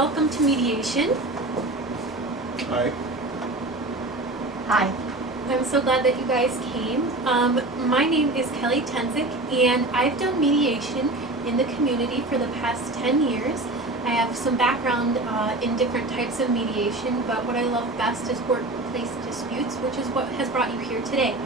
welcome to Mediation. Hi. Hi. I'm so glad that you guys came. My name is Kelly Tenzik, and I've done mediation in the community for the past 10 years. I have some background in different types of mediation, but what I love best is workplace disputes, which is what has brought you here today.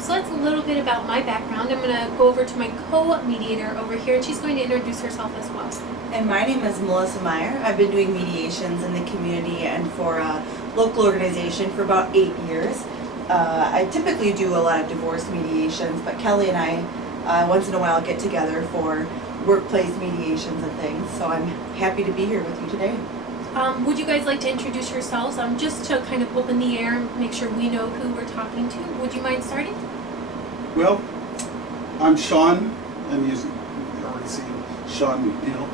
So that's a little bit about my background. I'm going to go over to my co-mediator over here, and she's going to introduce herself as well. And my name is Melissa Meyer. I've been doing mediations in the community and for a local organization for about 8 years. I typically do a lot of divorce mediations, but Kelly and I once in a while get together for workplace mediations and things. So I'm happy to be here with you today. Would you guys like to introduce yourselves? Just to kind of open the air and make sure we know who we're talking to. Would you mind starting? Well, I'm Sean. I'm using, you already seen Sean McNeil.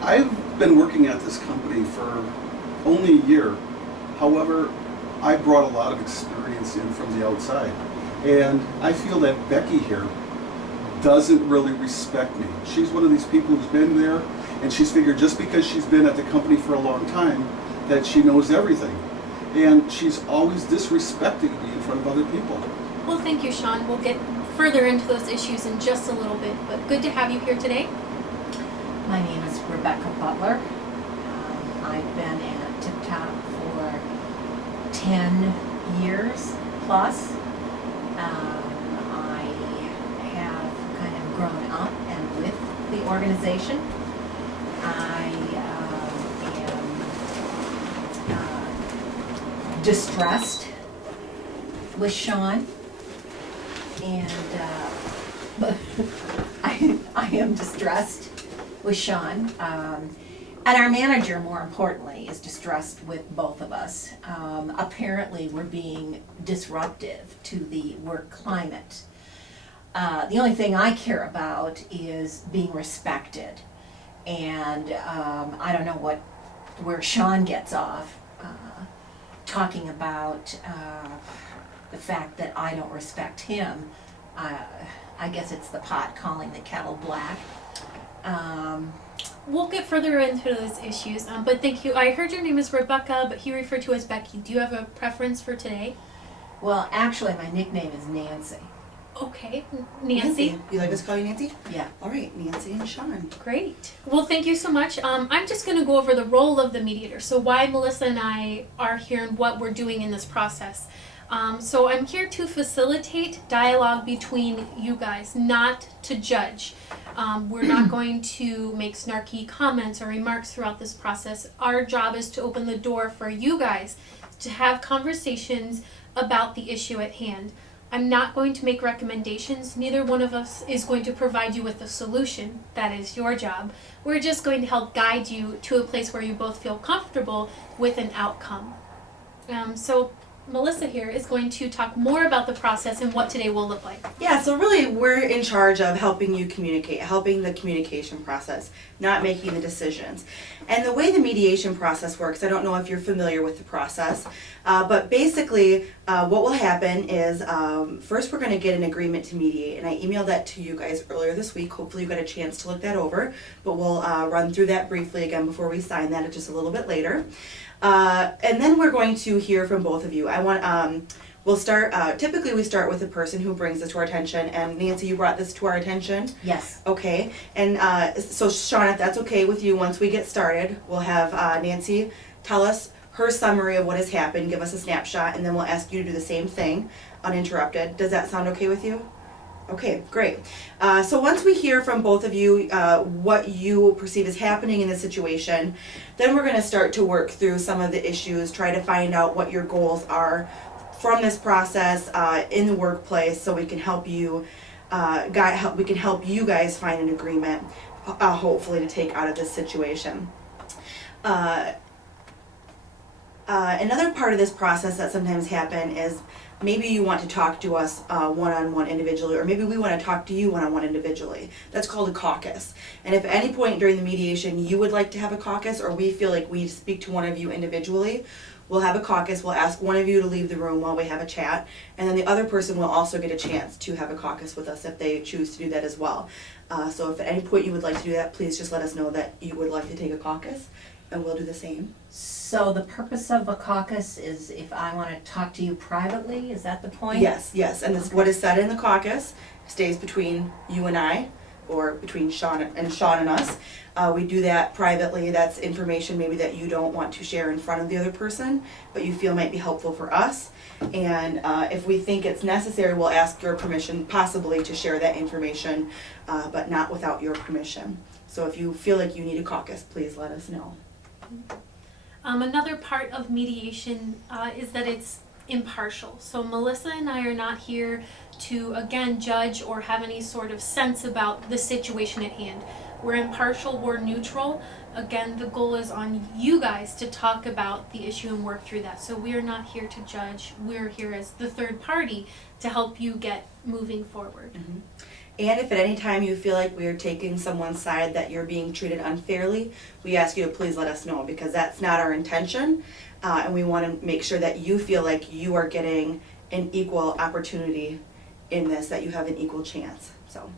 I've been working at this company for only a year. However, I brought a lot of experience in from the outside. And I feel that Becky here doesn't really respect me. She's one of these people who's been there, and she's figured just because she's been at the company for a long time that she knows everything. And she's always disrespecting me in front of other people. Well, thank you, Sean. We'll get further into those issues in just a little bit, but good to have you here today. My name is Rebecca Butler. I've been at Tip Top for 10 years plus. I have kind of grown up and with the organization. I am distressed with Sean, and I am distressed with Sean, and our manager, more importantly, is distressed with both of us. Apparently, we're being disruptive to the work climate. The only thing I care about is being respected, and I don't know where Sean gets off talking about the fact that I don't respect him. I guess it's the pot calling the kettle black. We'll get further into those issues, but thank you. I heard your name is Rebecca, but he referred to you as Becky. Do you have a preference for today? Well, actually, my nickname is Nancy. Okay, Nancy. You like us to call you Nancy? Yeah. All right, Nancy and Sean. Great. Well, thank you so much. I'm just going to go over the role of the mediator, so why Melissa and I are here and what we're doing in this process. So I'm here to facilitate dialogue between you guys, not to judge. We're not going to make snarky comments or remarks throughout this process. Our job is to open the door for you guys to have conversations about the issue at hand. I'm not going to make recommendations. Neither one of us is going to provide you with a solution. That is your job. We're just going to help guide you to a place where you both feel comfortable with an outcome. So Melissa here is going to talk more about the process and what today will look like. Yeah, so really we're in charge of helping you communicate, helping the communication process, not making the decisions. And the way the mediation process works, I don't know if you're familiar with the process, but basically what will happen is first we're going to get an agreement to mediate, and I emailed that to you guys earlier this week. Hopefully you got a chance to look that over, but we'll run through that briefly again before we sign that just a little bit later. And then we're going to hear from both of you. We'll start, typically we start with the person who brings this to our attention, and Nancy, you brought this to our attention? Yes. Okay, and so Sean, if that's okay with you, once we get started, we'll have Nancy tell us her summary of what has happened, give us a snapshot, and then we'll ask you to do the same thing, uninterrupted. Does that sound okay with you? Okay, great. So once we hear from both of you what you perceive is happening in the situation, then we're going to start to work through some of the issues, try to find out what your goals are from this process in the workplace, so we can help you guys find an agreement, hopefully, to take out of this situation. Another part of this process that sometimes happen is maybe you want to talk to us one-on-one individually, or maybe we want to talk to you one-on-one individually. That's called a caucus. And if at any point during the mediation you would like to have a caucus, or we feel like we speak to one of you individually, we'll have a caucus. We'll ask one of you to leave the room while we have a chat, and then the other person will also get a chance to have a caucus with us if they choose to do that as well. So if at any point you would like to do that, please just let us know that you would like to take a caucus, and we'll do the same. So the purpose of a caucus is if I want to talk to you privately, is that the point? Yes, yes, and this, what is said in the caucus stays between you and I, or between Sean and us. We do that privately. That's information maybe that you don't want to share in front of the other person, but you feel might be helpful for us. And if we think it's necessary, we'll ask your permission possibly to share that information, but not without your permission. So if you feel like you need a caucus, please let us know. Another part of mediation is that it's impartial. So Melissa and I are not here to, again, judge or have any sort of sense about the situation at hand. We're impartial, we're neutral. Again, the goal is on you guys to talk about the issue and work through that. So we are not here to judge. We're here as the third party to help you get moving forward. Mm-hmm. And if at any time you feel like we are taking someone's side, that you're being treated unfairly, we ask you to please let us know, because that's not our intention. And we want to make sure that you feel like you are getting an equal opportunity in this, that you have an equal chance. So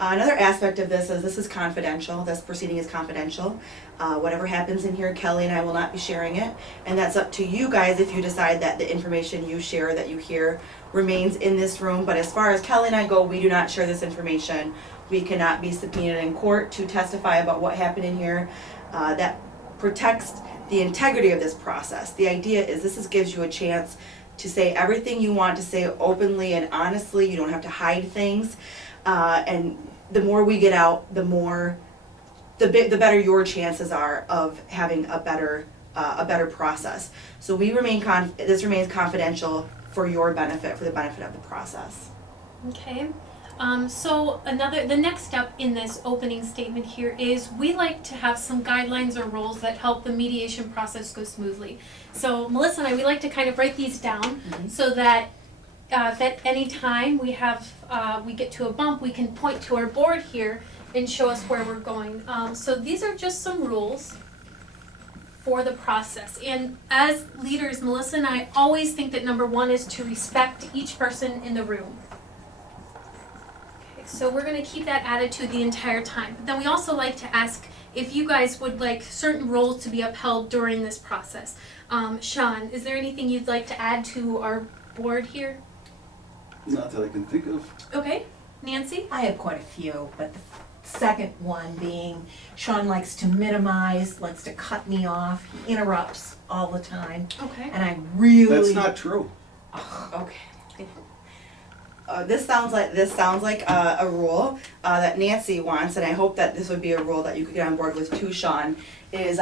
another aspect of this is confidential. This proceeding is confidential. Whatever happens in here, Kelly and I will not be sharing it. And that's up to you guys if you decide that the information you share, that you hear, remains in this room. But as far as Kelly and I go, we do not share this information. We cannot be subpoenaed in court to testify about what happened in here. That protects the integrity of this process. The idea is this gives you a chance to say everything you want to say openly and honestly. You don't have to hide things. And the more we get out, the better your chances are of having a better process. So this remains confidential for your benefit, for the benefit of the process. Okay. So the next step in this opening statement here is we like to have some guidelines or rules that help the mediation process go smoothly. So Melissa and I, we like to kind of write these down so that at any time we get to a bump, we can point to our board here and show us where we're going. So these are just some rules for the process. And as leaders, Melissa and I always think that number one is to respect each person in the room. Okay, so we're going to keep that attitude the entire time. But then we also like to ask if you guys would like certain rules to be upheld during this process. Sean, is there anything you'd like to add to our board here? Not that I can think of. Okay. Nancy? I have quite a few, but the second one being Sean likes to minimize, likes to cut me off, he interrupts all the time, Okay. and I really... That's not true. Okay. This sounds like a rule that Nancy wants, and I hope that this would be a rule that you could get on board with too, Sean. Is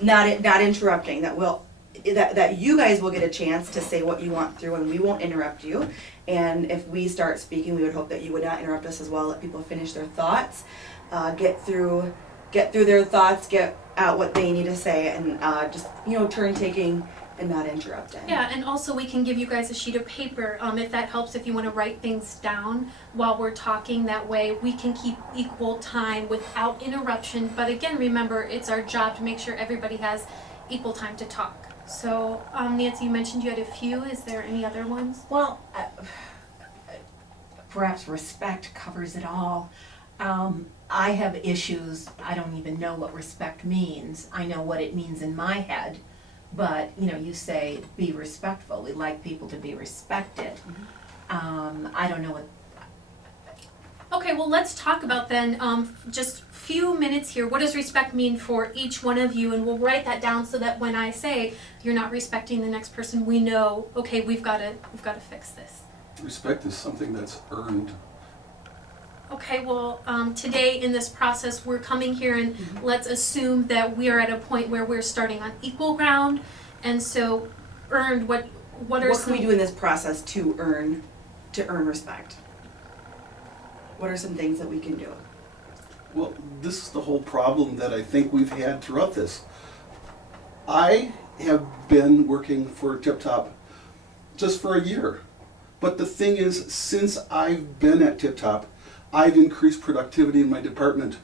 not interrupting. That you guys will get a chance to say what you want through, and we won't interrupt you. And if we start speaking, we would hope that you would not interrupt us as well. Let people finish their thoughts, get through their thoughts, get out what they need to say, and just turn taking and not interrupting. Yeah, and also we can give you guys a sheet of paper if that helps, if you want to write things down while we're talking. That way we can keep equal time without interruption. But again, remember, it's our job to make sure everybody has equal time to talk. So, Nancy, you mentioned you had a few. Is there any other ones? Well, perhaps respect covers it all. I have issues, I don't even know what respect means. I know what it means in my head, but you say be respectful. We like people to be respected. I don't know what... Okay, well, let's talk about then just few minutes here. What does respect mean for each one of you? And we'll write that down so that when I say you're not respecting the next person, we know, okay, we've got to fix this. Respect is something that's earned. Okay, well, today in this process, we're coming here and let's assume that we are at a point where we're starting on equal ground, and so earned. What can we do in this process to earn respect? What are some things that we can do? Well, this is the whole problem that I think we've had throughout this. I have been working for Tip Top just for a year. But the thing is, since I've been at Tip Top, I've increased productivity in my department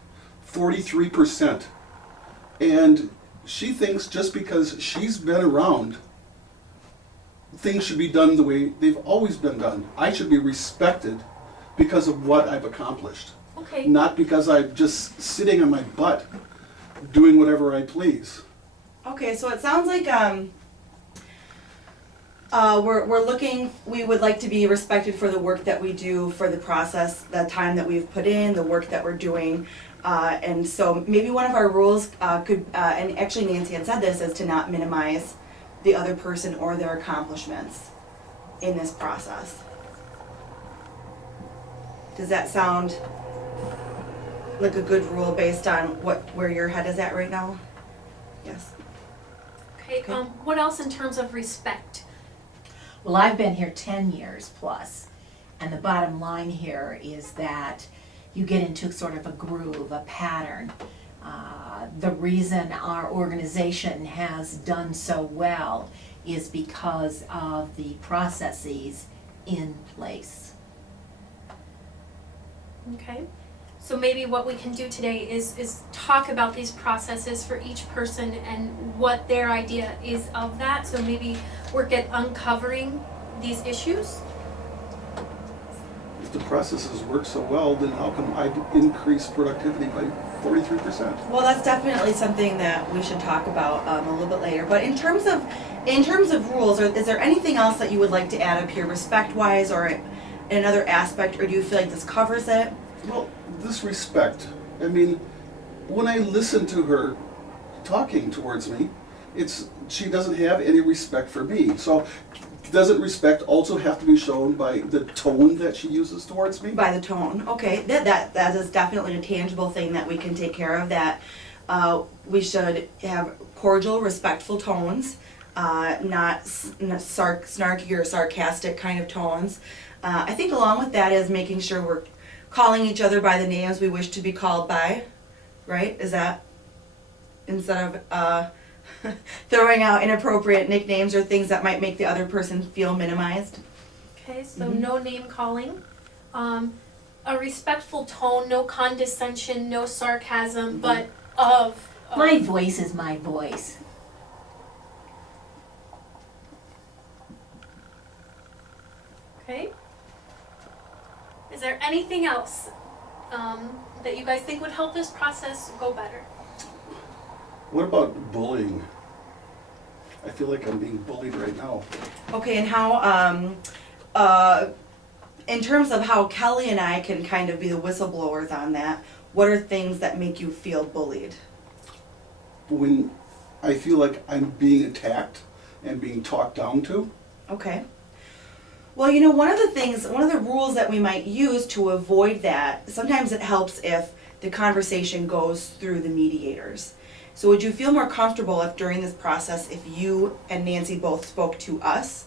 43%. And she thinks just because she's been around, things should be done the way they've always been done. I should be respected because of what I've accomplished. Okay. Not because I'm just sitting on my butt doing whatever I please. Okay, so it sounds like we would like to be respected for the work that we do, for the process, the time that we've put in, the work that we're doing. And so maybe one of our rules could, and actually Nancy had said this, is to not minimize the other person or their accomplishments in this process. Does that sound like a good rule based on where your head is at right now? Yes. Okay, Okay. what else in terms of respect? Well, I've been here 10 years plus, and the bottom line here is that you get into sort of a groove, a pattern. The reason our organization has done so well is because of the processes in place. Okay, so maybe what we can do today is talk about these processes for each person and what their idea is of that. So maybe work at uncovering these issues. If the processes work so well, then how come I've increased productivity by 43%? Well, that's definitely something that we should talk about a little bit later. But in terms of rules, is there anything else that you would like to add up here, respect-wise, or in another aspect, or do you feel like this covers it? Well, this respect, I mean, when I listen to her talking towards me, she doesn't have any respect for me. So doesn't respect also have to be shown by the tone that she uses towards me? By the tone, okay. That is definitely a tangible thing that we can take care of. That we should have cordial, respectful tones, not snarky or sarcastic kind of tones. I think along with that is making sure we're calling each other by the names we wish to be called by, right? Is that, instead of throwing out inappropriate nicknames or things that might make the other person feel minimized? Okay, so no name calling, a respectful tone, no condescension, no sarcasm, but of. My voice is my voice. Okay. Is there anything else that you guys think would help this process go better? What about bullying? I feel like I'm being bullied right now. Okay, and how, in terms of how Kelly and I can kind of be the whistleblowers on that, what are things that make you feel bullied? When I feel like I'm being attacked and being talked down to. Okay. Well, you know, one of the rules that we might use to avoid that, sometimes it helps if the conversation goes through the mediators. So would you feel more comfortable if during this process, if you and Nancy both spoke to us,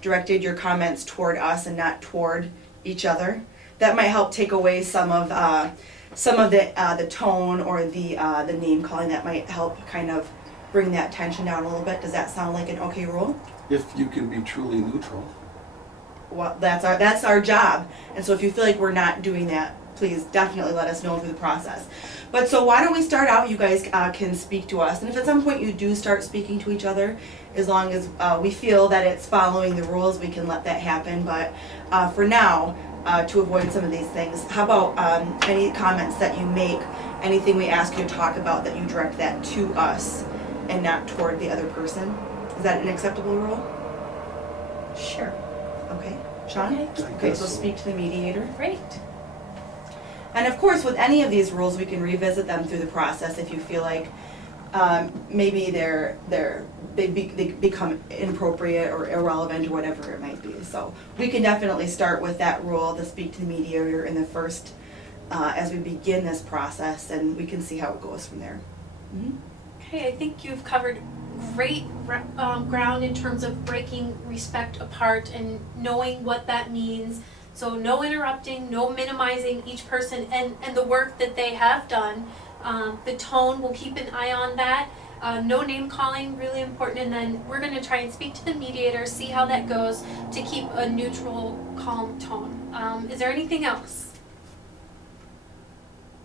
directed your comments toward us and not toward each other? That might help take away some of the tone or the name calling. That might help kind of bring that tension down a little bit. Does that sound like an okay rule? If you can be truly neutral. Well, that's our job. And so if you feel like we're not doing that, please definitely let us know through the process. But so why don't we start out, you guys can speak to us. And if at some point you do start speaking to each other, as long as we feel that it's following the rules, we can let that happen. But for now, to avoid some of these things, how about any comments that you make, anything we ask you to talk about, that you direct that to us and not toward the other person? Is that an acceptable rule? Sure. Okay. Sean? Okay. Okay, so speak to the mediator. Great. And of course, with any of these rules, we can revisit them through the process if you feel like maybe they become inappropriate or irrelevant or whatever it might be. So we can definitely start with that rule to speak to the mediator in the first, as we begin this process, and we can see how it goes from there. Mm-hmm. Okay, I think you've covered great ground in terms of breaking respect apart and knowing what that means. So no interrupting, no minimizing each person and the work that they have done. The tone, we'll keep an eye on that. No name calling, really important. And then we're going to try and speak to the mediator, see how that goes, to keep a neutral, calm tone. Is there anything else?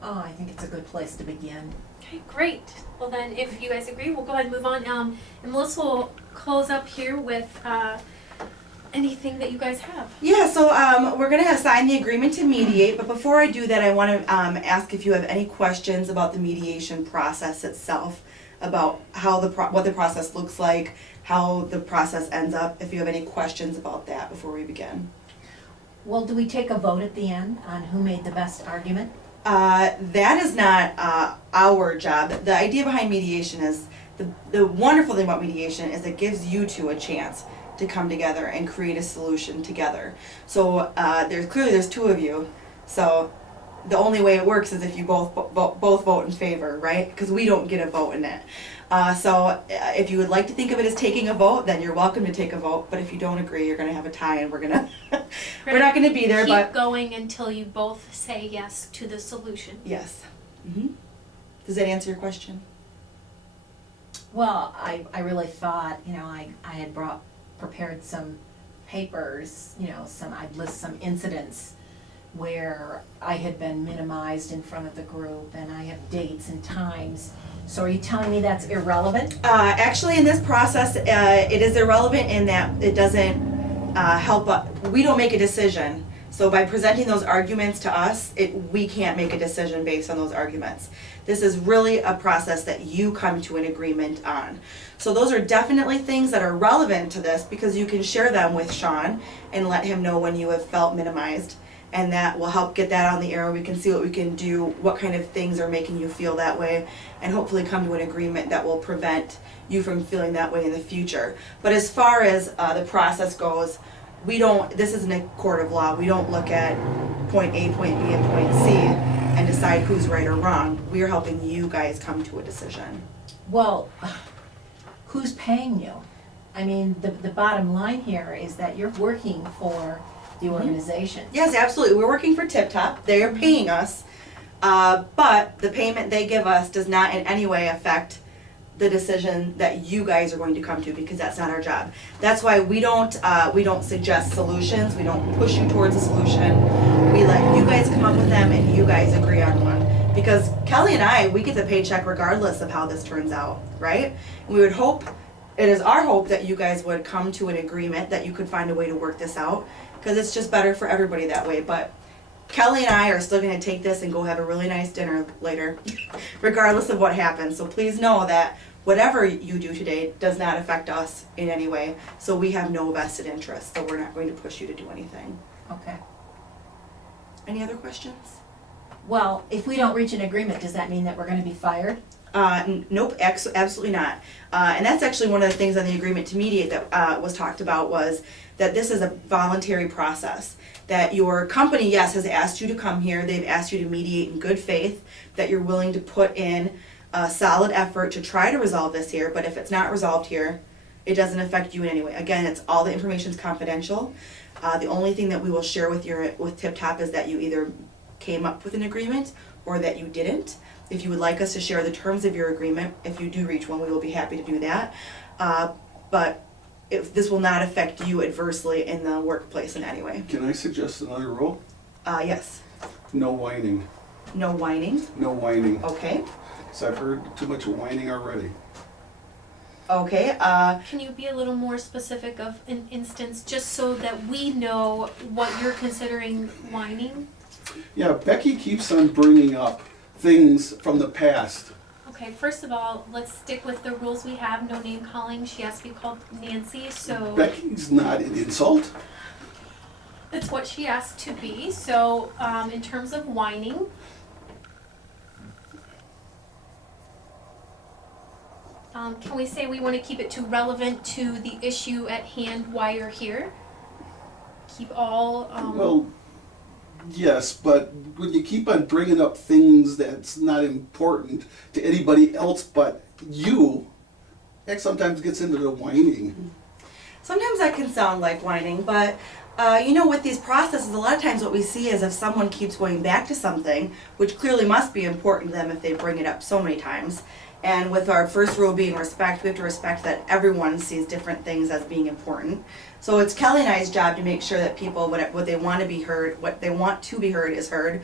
Oh, I think it's a good place to begin. Okay, great. Well then, if you guys agree, we'll go ahead and move on. And Melissa will close up here with anything that you guys have. Yeah, so we're going to assign the agreement to mediate, but before I do that, I want to ask if you have any questions about the mediation process itself. about how what the process looks like, how the process ends up, if you have any questions about that before we begin. Well, do we take a vote at the end on who made the best argument? That is not our job. The idea behind mediation is, the wonderful thing about mediation is it gives you two a chance to come together and create a solution together. So there's two of you, so the only way it works is if you both vote in favor, right? Because we don't get a vote in it. So if you would like to think of it as taking a vote, then you're welcome to take a vote. But if you don't agree, you're going to have a tie, and we're not going to be there. Keep But going until you both say yes to the solution. yes. Does that answer your question? Well, I really thought, I had prepared some papers, I'd list some incidents where I had been minimized in front of the group, and I have dates and times. So are you telling me that's irrelevant? Actually, in this process, it is irrelevant in that it doesn't help. We don't make a decision. So by presenting those arguments to us, we can't make a decision based on those arguments. This is really a process that you come to an agreement on. So those are definitely things that are relevant to this, because you can share them with Sean and let him know when you have felt minimized. And that will help get that on the air. We can see what we can do, what kind of things are making you feel that way, and hopefully come to an agreement that will prevent you from feeling that way in the future. But as far as the process goes, this isn't a court of law. We don't look at point A, point B, and point C and decide who's right or wrong. We are helping you guys come to a decision. Well, who's paying you? I mean, the bottom line here is that you're working for the organization. Yes, absolutely. We're working for Tip Top. They are paying us, but the payment they give us does not in any way affect the decision that you guys are going to come to, because that's not our job. That's why we don't suggest solutions. We don't push you towards a solution. We let you guys come up with them and you guys agree on one. Because Kelly and I, we get the paycheck regardless of how this turns out, right? And we would hope, it is our hope that you guys would come to an agreement, that you could find a way to work this out, because it's just better for everybody that way. But Kelly and I are still going to take this and go have a really nice dinner later, regardless of what happens. So please know that whatever you do today does not affect us in any way. So we have no vested interest. So we're not going to push you to do anything. Okay. Any other questions? Well, if we don't reach an agreement, does that mean that we're going to be fired? Nope, absolutely not. And that's actually one of the things on the agreement to mediate that was talked about, was that this is a voluntary process. That your company, yes, has asked you to come here. They've asked you to mediate in good faith, that you're willing to put in a solid effort to try to resolve this here. But if it's not resolved here, it doesn't affect you in any way. Again, it's all the information's confidential. The only thing that we will share with Tip Top is that you either came up with an agreement or that you didn't. If you would like us to share the terms of your agreement, if you do reach one, we will be happy to do that. But this will not affect you adversely in the workplace in any way. Can I suggest another rule? Yes. No whining. No whining. No whining. Okay. So I've heard too much whining already. Okay. Can you be a little more specific of an instance, just so that we know what you're considering whining? Yeah, Becky keeps on bringing up things from the past. Okay, first of all, let's stick with the rules we have. No name calling. She has to be called Nancy, so Becky's not an insult. it's what she asked to be. So, in terms of whining, can we say we want to keep it to relevant to the issue at hand while you're here? Keep all, Well, yes, but when you keep on bringing up things that's not important to anybody else but you, that sometimes gets into the whining. Sometimes that can sound like whining, but with these processes, a lot of times what we see is if someone keeps going back to something, which clearly must be important to them if they bring it up so many times. And with our first rule being respect, we have to respect that everyone sees different things as being important. So it's Kelly and I's job to make sure that people, what they want to be heard, what they want to be heard is heard.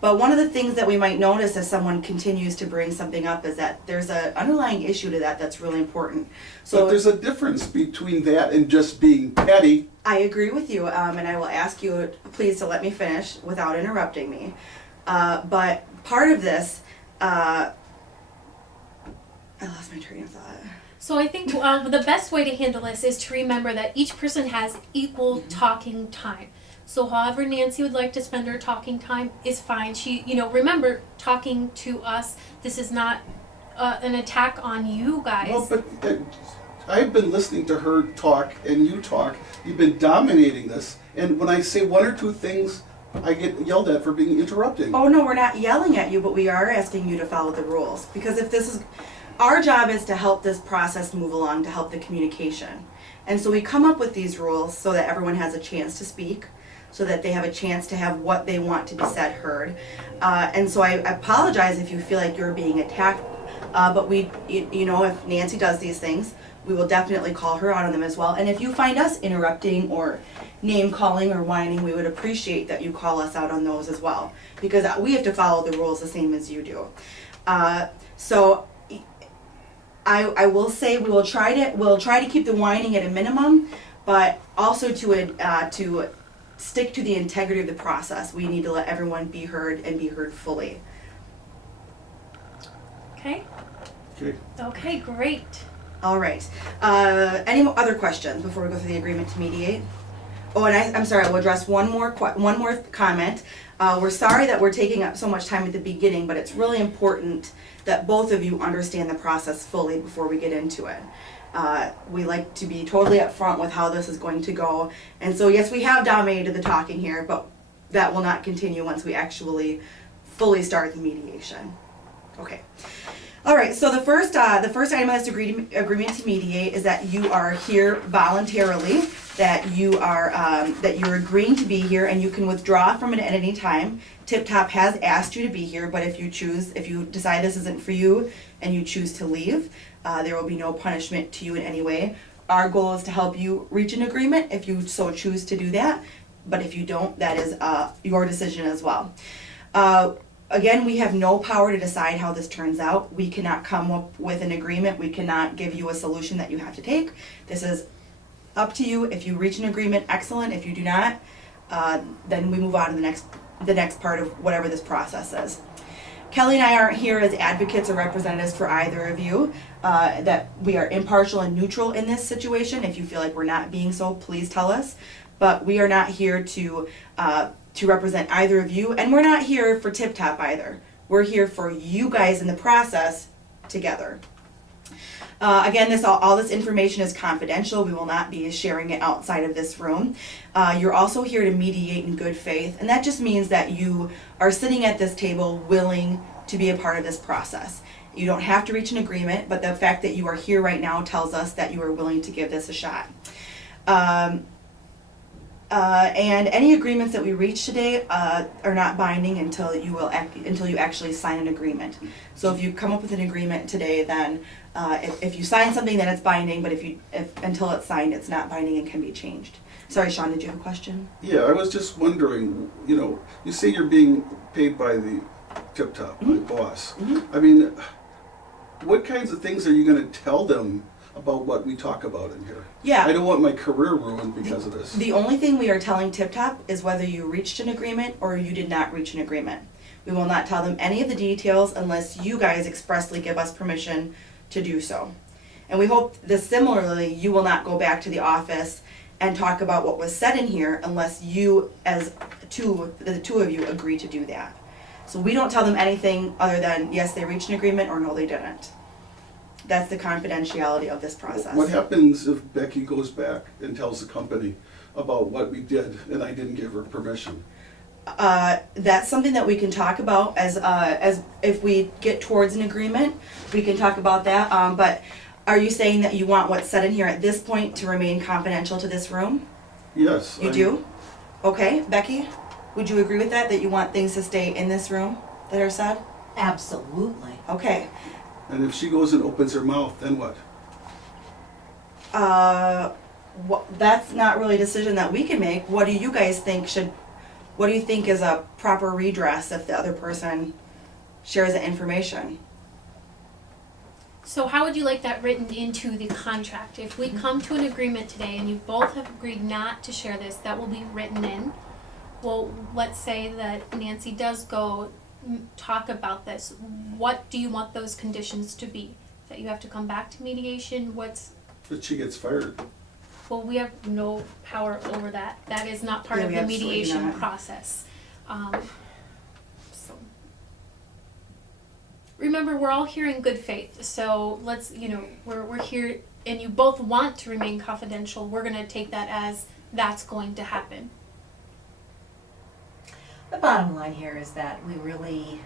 But one of the things that we might notice as someone continues to bring something up is that there's an underlying issue to that's really important. So But there's a difference between that and just being petty. I agree with you, and I will ask you please to let me finish without interrupting me. But part of this, I lost my train of thought. So I think the best way to handle this is to remember that each person has equal talking time. So however Nancy would like to spend her talking time is fine. She, remember, talking to us, this is not an attack on you guys. Well, but I've been listening to her talk and you talk. You've been dominating this. And when I say one or two things, I get yelled at for being interrupting. Oh, no, we're not yelling at you, but we are asking you to follow the rules. Because if this is, our job is to help this process move along, to help the communication. And so we come up with these rules so that everyone has a chance to speak, so that they have a chance to have what they want to be said heard. And so I apologize if you feel like you're being attacked, but if Nancy does these things, we will definitely call her out on them as well. And if you find us interrupting or name calling or whining, we would appreciate that you call us out on those as well, because we have to follow the rules the same as you do. So I will say we'll try to keep the whining at a minimum, but also to stick to the integrity of the process. We need to let everyone be heard and be heard fully. Okay? Okay. Okay, great. All right. Any other questions before we go through the agreement to mediate? Oh, and I'm sorry, I will address one more comment. We're sorry that we're taking up so much time at the beginning, but it's really important that both of you understand the process fully before we get into it. We like to be totally upfront with how this is going to go. And so yes, we have dominated the talking here, but that will not continue once we actually fully start the mediation. Okay. All right, so the first item of this agreement to mediate is that you are here voluntarily, that you're agreeing to be here, and you can withdraw from it at any time. Tip Top has asked you to be here, but if you decide this isn't for you and you choose to leave, there will be no punishment to you in any way. Our goal is to help you reach an agreement if you so choose to do that, but if you don't, that is your decision as well. Again, we have no power to decide how this turns out. We cannot come up with an agreement. We cannot give you a solution that you have to take. This is up to you. If you reach an agreement, excellent. If you do not, then we move on to the next part of whatever this process is. Kelly and I aren't here as advocates or representatives for either of you. That we are impartial and neutral in this situation. If you feel like we're not being so, please tell us. But we are not here to represent either of you, and we're not here for Tip Top either. We're here for you guys in the process together. Again, all this information is confidential. We will not be sharing it outside of this room. You're also here to mediate in good faith, and that just means that you are sitting at this table willing to be a part of this process. You don't have to reach an agreement, but the fact that you are here right now tells us that you are willing to give this a shot. And any agreements that we reach today are not binding until you actually sign an agreement. So if you come up with an agreement today, then if you sign something, then it's binding. But if until it's signed, it's not binding and can be changed. Sorry, Sean, did you have a question? Yeah, I was just wondering. You say you're being paid by the Tip Top, my boss. Mm-hmm. I mean, what kinds of things are you going to tell them about what we talk about in here? Yeah. I don't want my career ruined because of this. The only thing we are telling Tip Top is whether you reached an agreement or you did not reach an agreement. We will not tell them any of the details unless you guys expressly give us permission to do so. And we hope that similarly, you will not go back to the office and talk about what was said in here unless you, the two of you, agree to do that. So we don't tell them anything other than, yes, they reached an agreement, or no, they didn't. That's the confidentiality of this process. What happens if Becky goes back and tells the company about what we did and I didn't give her permission? That's something that we can talk about as if we get towards an agreement, we can talk about that. But are you saying that you want what's said in here at this point to remain confidential to this room? Yes. You do? Okay, Becky, would you agree with that, that you want things to stay in this room that are said? Absolutely. Okay. And if she goes and opens her mouth, then what? That's not really a decision that we can make. What do you guys think what do you think is a proper redress if the other person shares the information? So how would you like that written into the contract? If we come to an agreement today and you both have agreed not to share this, that will be written in. Well, let's say that Nancy does go talk about this. What do you want those conditions to be? That you have to come back to mediation? But she gets fired. Well, we have no power over that. That is not part Yeah, of we the absolutely mediation not. process. So. Remember, we're all here in good faith, so let's, we're here, and you both want to remain confidential. We're gonna take that as that's going to happen. The bottom line here is that we really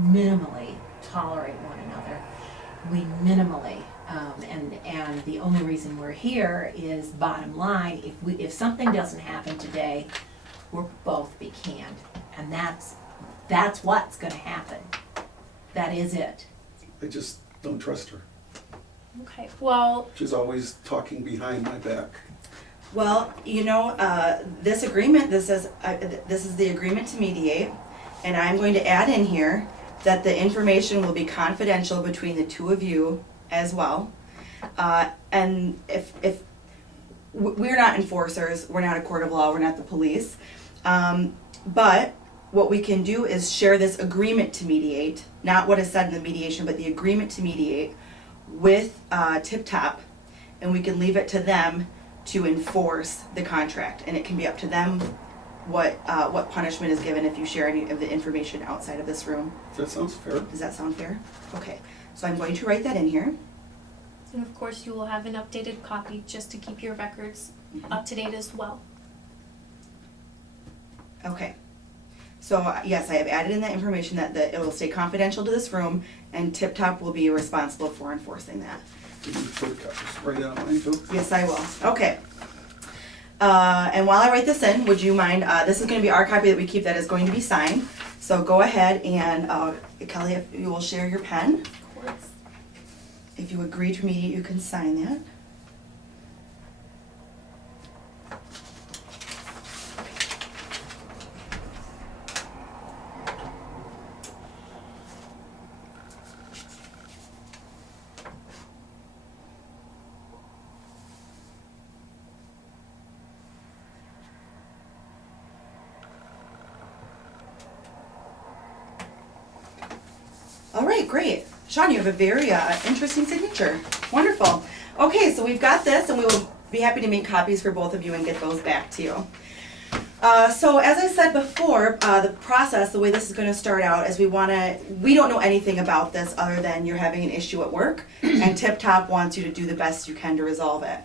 minimally tolerate one another. We minimally, and the only reason we're here is bottom line. If something doesn't happen today, we'll both be canned, and that's what's going to happen. That is it. I just don't trust her. Okay, well, She's always talking behind my back. Well, this agreement, this is the agreement to mediate, and I'm going to add in here that the information will be confidential between the two of you as well. And if we're not enforcers, we're not a court of law, we're not the police, but what we can do is share this agreement to mediate, not what is said in the mediation, but the agreement to mediate with Tip Top, and we can leave it to them to enforce the contract, and it can be up to them what punishment is given if you share any of the information outside of this room. That sounds fair. Does that sound fair? Okay, so I'm going to write that in here. and of course you will have an updated copy just to keep your records up to date as well. Okay. So yes, I have added in that information that it will stay confidential to this room, and Tip Top will be responsible for enforcing that. Can you photocopy right out mine too? Yes, I will. Okay. And while I write this in, would you mind, this is going to be our copy that we keep that is going to be signed. So go ahead and, Kelly, if you will share your pen. Of course. If you agree to mediate, you can sign that. All right, great. Sean, you have a very interesting signature. Wonderful. Okay, so we've got this, and we will be happy to make copies for both of you and get those back to you. So as I said before, the process, the way this is going to start out is we don't know anything about this other than you're having an issue at work, and Tip Top wants you to do the best you can to resolve it.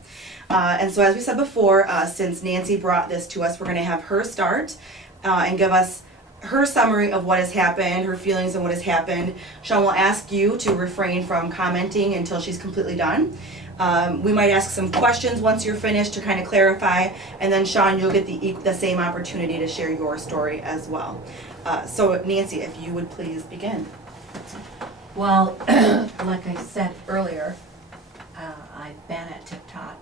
And so as we said before, since Nancy brought this to us, we're going to have her start and give us her summary of what has happened, her feelings on what has happened. Sean will ask you to refrain from commenting until she's completely done. We might ask some questions once you're finished to kind of clarify, and then Sean, you'll get the same opportunity to share your story as well. So Nancy, if you would please begin. Well, like I said earlier, I've been at Tip Top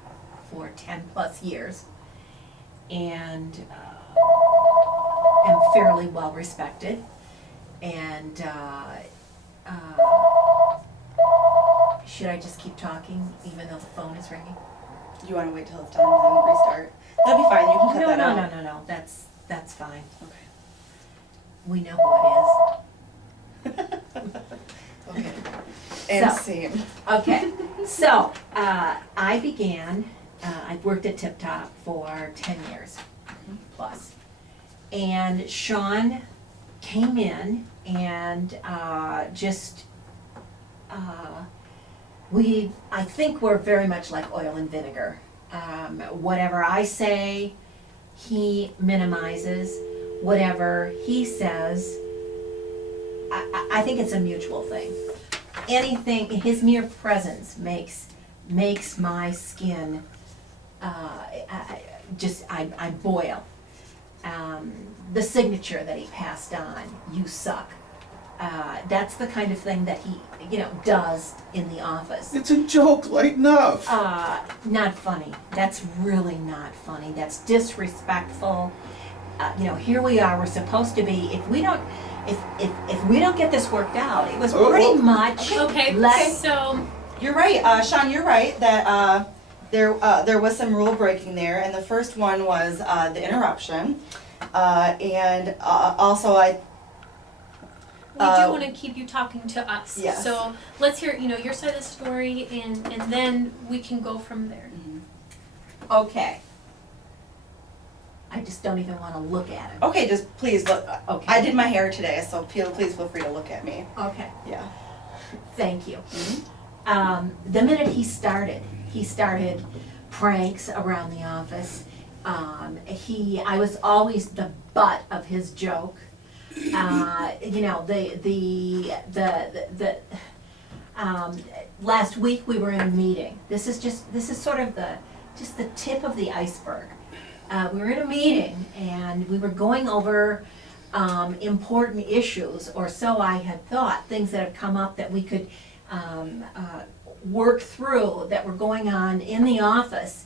for 10 plus years, and am fairly well respected, and should I just keep talking even though the phone is ringing? You want to wait till it's done and then restart? That'll be fine. You can cut No, that no, out. no. That's fine. Okay. We know who it is. Okay. And So- same. Okay, so I began, I've worked at Tip Top for 10 years plus. And Sean came in and I think we're very much like oil and vinegar. Whatever I say, he minimizes. Whatever he says, I think it's a mutual thing. Anything, his mere presence makes my skin, I boil. The signature that he passed on, "You suck." That's the kind of thing that he, does in the office. It's a joke, lighten up. Not funny. That's really not funny. That's disrespectful. Here we are. We're supposed to be. If we don't get this worked out, it was pretty much. Okay, Let's. so You're right, Sean. You're right that there was some rule breaking there, and the first one was the interruption, and also We do want to keep you talking to us. Yes. So let's hear, your side of the story, and then we can go from there. Okay. I just don't even wanna look at it. Okay, just please look. Okay. I did my hair today, so please feel free to look at me. Okay, Yeah. thank you. The minute he started pranks around the office. I was always the butt of his joke. Last week we were in a meeting. This is sort of just the tip of the iceberg. We were in a meeting and we were going over important issues, or so I had thought, things that have come up that we could work through that were going on in the office.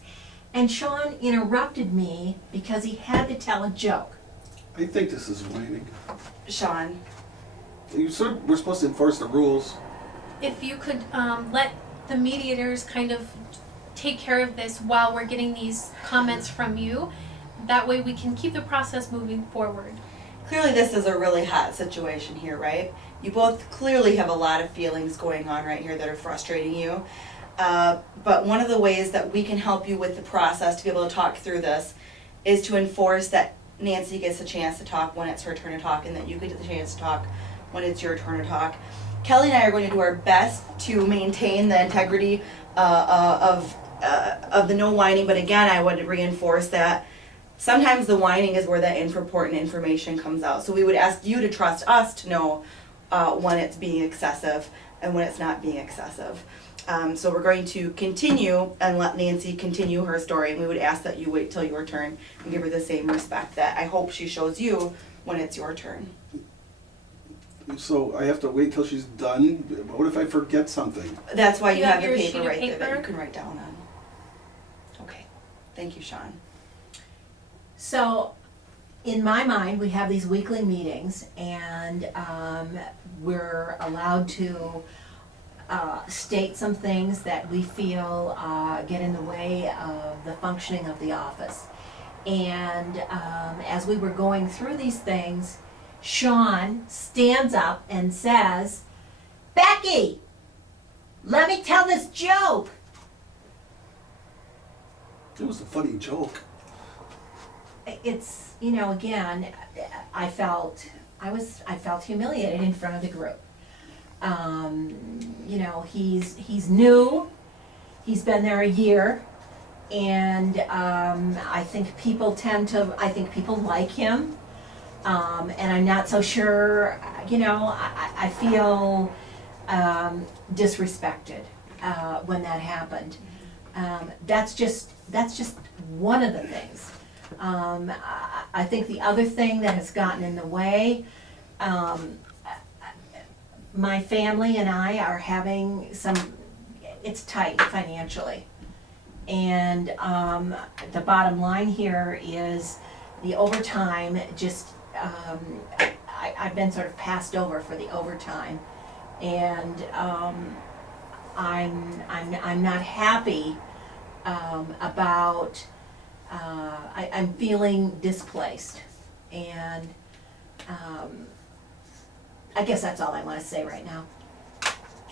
And Sean interrupted me because he had to tell a joke. I think this is whining. Sean. We're supposed to enforce the rules. If you could let the mediators kind of take care of this while we're getting these comments from you, that way we can keep the process moving forward. Clearly this is a really hot situation here, right? You both clearly have a lot of feelings going on right here that are frustrating you. But one of the ways that we can help you with the process to be able to talk through this is to enforce that Nancy gets a chance to talk when it's her turn to talk, and that you get the chance to talk when it's your turn to talk. Kelly and I are going to do our best to maintain the integrity of the no whining, but again, I would reinforce that sometimes the whining is where that important information comes out. So we would ask you to trust us to know when it's being excessive and when it's not being excessive. So we're going to continue and let Nancy continue her story, and we would ask that you wait till your turn and give her the same respect that I hope she shows you when it's your turn. So I have to wait till she's done? What if I forget something? That's why you have the your paper sheet of right there that you paper? can write down on. Okay, thank you, Sean. So, in my mind, we have these weekly meetings, and we're allowed to state some things that we feel get in the way of the functioning of the office. And as we were going through these things, Sean stands up and says, "Becky, let me tell this joke." It was a funny joke. It's, again, I felt humiliated in front of the group. He's new, he's been there a year, and I think people like him, and I'm not so sure, I feel disrespected when that happened. That's just one of the things. I think the other thing that has gotten in the way, my family and I are having it's tight financially. And the bottom line here is the overtime I've been sort of passed over for the overtime. And I'm not happy about, I'm feeling displaced. And I guess that's all I want to say right now.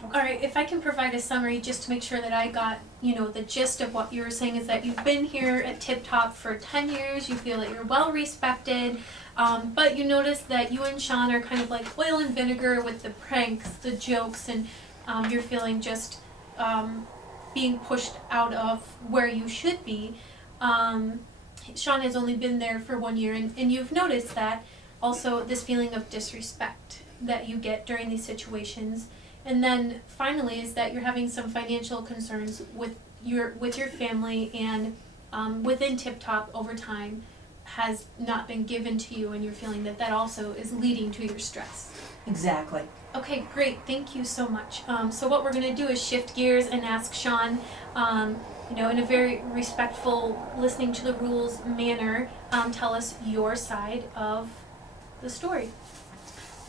All right, if I can provide a summary just to make sure that I got, the gist of what you were saying, is that you've been here at Tip Top for 10 years, you feel that you're well respected, but you notice that you and Sean are kind of like oil and vinegar with the pranks, the jokes, and you're feeling just being pushed out of where you should be. Sean has only been there for 1 year, and you've noticed that also this feeling of disrespect that you get during these situations. And then finally is that you're having some financial concerns with your family, and within Tip Top overtime has not been given to you, and you're feeling that also is leading to your stress. Exactly. Okay, great, thank you so much. So what we're gonna do is shift gears and ask Sean, in a very respectful, listening to the rules manner, tell us your side of the story.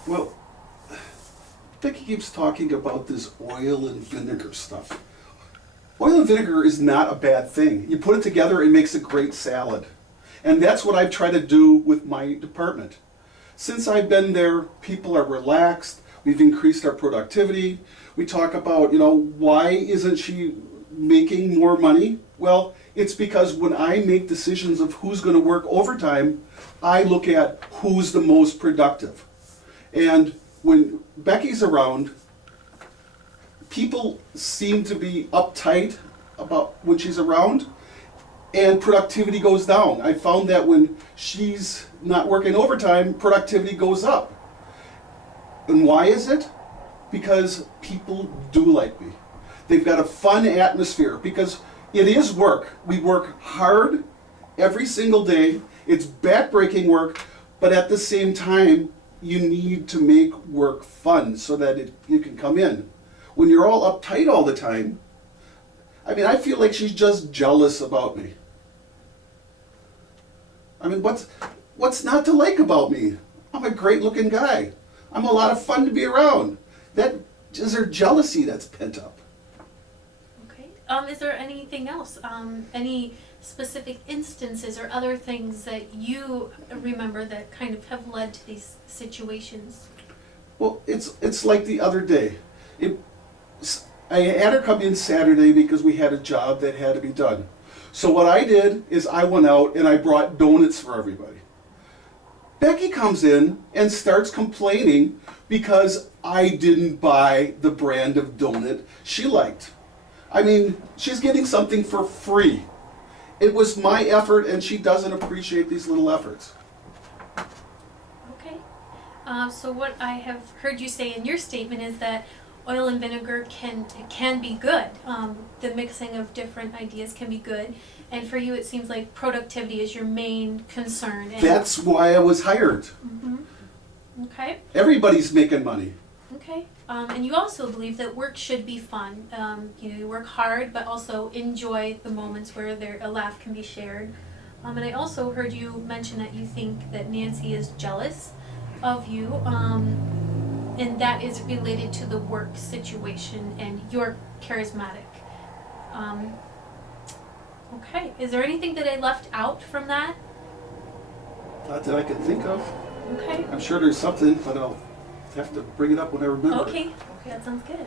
Well, Becky keeps talking about this oil and vinegar stuff. Oil and vinegar is not a bad thing. You put it together, it makes a great salad. And that's what I've tried to do with my department. since I've been there, people are relaxed. We've increased our productivity. We talk about, why isn't she making more money? Well, it's because when I make decisions of who's going to work overtime, I look at who's the most productive. And when Becky's around, people seem to be uptight about when she's around, and productivity goes down. I found that when she's not working overtime, productivity goes up. And why is it? Because people do like me. They've got a fun atmosphere because it is work. We work hard every single day. It's backbreaking work, but at the same time, you need to make work fun so that you can come in. When you're all uptight all the time, I feel like she's just jealous about me. What's not to like about me? I'm a great looking guy. I'm a lot of fun to be around. That is her jealousy that's pent up. Okay. Is there anything else? Any specific instances or other things that you remember that kind of have led to these situations? Well, it's like the other day. I had her come in Saturday because we had a job that had to be done. So what I did is I went out and I brought donuts for everybody. Becky comes in and starts complaining because I didn't buy the brand of donut she liked. She's getting something for free. It was my effort and she doesn't appreciate these little efforts. Okay. So what I have heard you say in your statement is that oil and vinegar can be good. The mixing of different ideas can be good. And for you, it seems like productivity is your main concern. That's why I was hired. Mm-hmm. Okay. Everybody's making money. Okay. And you also believe that work should be fun. You work hard, but also enjoy the moments where a laugh can be shared. And I also heard you mention that you think that Nancy is jealous of you. And that is related to the work situation and you're charismatic. Okay, is there anything that I left out from that? Not that I can think of. Okay. I'm sure there's something, but I'll have to bring it up when I remember. Okay, that sounds good.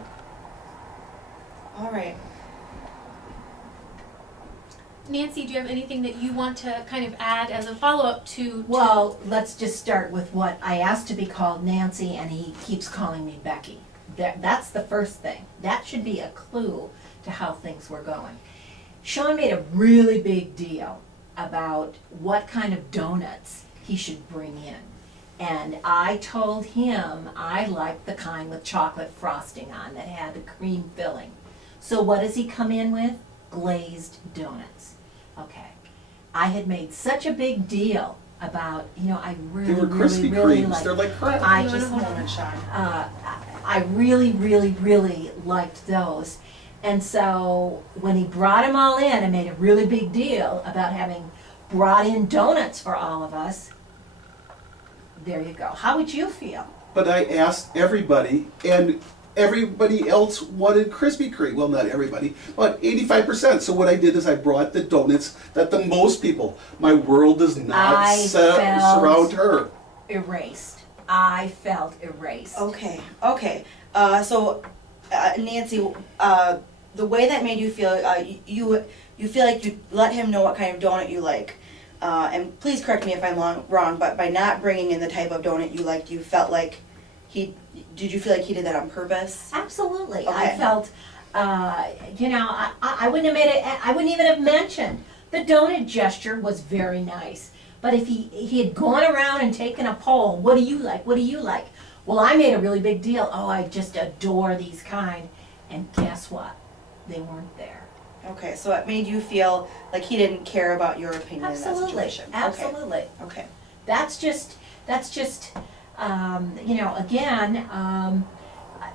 All right. Nancy, do you have anything that you want to kind of add as a follow-up to? Well, let's just start with what I asked to be called Nancy, and he keeps calling me Becky. That's the first thing. That should be a clue to how things were going. Sean made a really big deal about what kind of donuts he should bring in. And I told him I liked the kind with chocolate frosting on that had the cream filling. So what does he come in with? Glazed donuts. Okay. I had made such a big deal about, I really, They were really, Krispy really Kremes. liked. They're like crap. I Just just, a moment, Sean. I really, really, really liked those. And so when he brought them all in and made a really big deal about having brought in donuts for all of us, there you go. How would you feel? But I asked everybody, and everybody else wanted Krispy Kreme. Well, not everybody, but 85%. So what I did is I brought the donuts that the most people. My world does not surround her. Erased. I felt erased. Okay. Nancy, the way that made you feel, you feel like you let him know what kind of donut you like. And please correct me if I'm wrong, but by not bringing in the type of donut you liked, you felt like did you feel like he did that on purpose? Absolutely. Okay. I felt, I wouldn't have made it, I wouldn't even have mentioned. The donut gesture was very nice. But if he had gone around and taken a poll, what do you like? What do you like? Well, I made a really big deal. Oh, I just adore these kind. And guess what? They weren't there. Okay, so it made you feel like he didn't care about your opinion in that Absolutely. situation. Absolutely. Okay. That's just, again,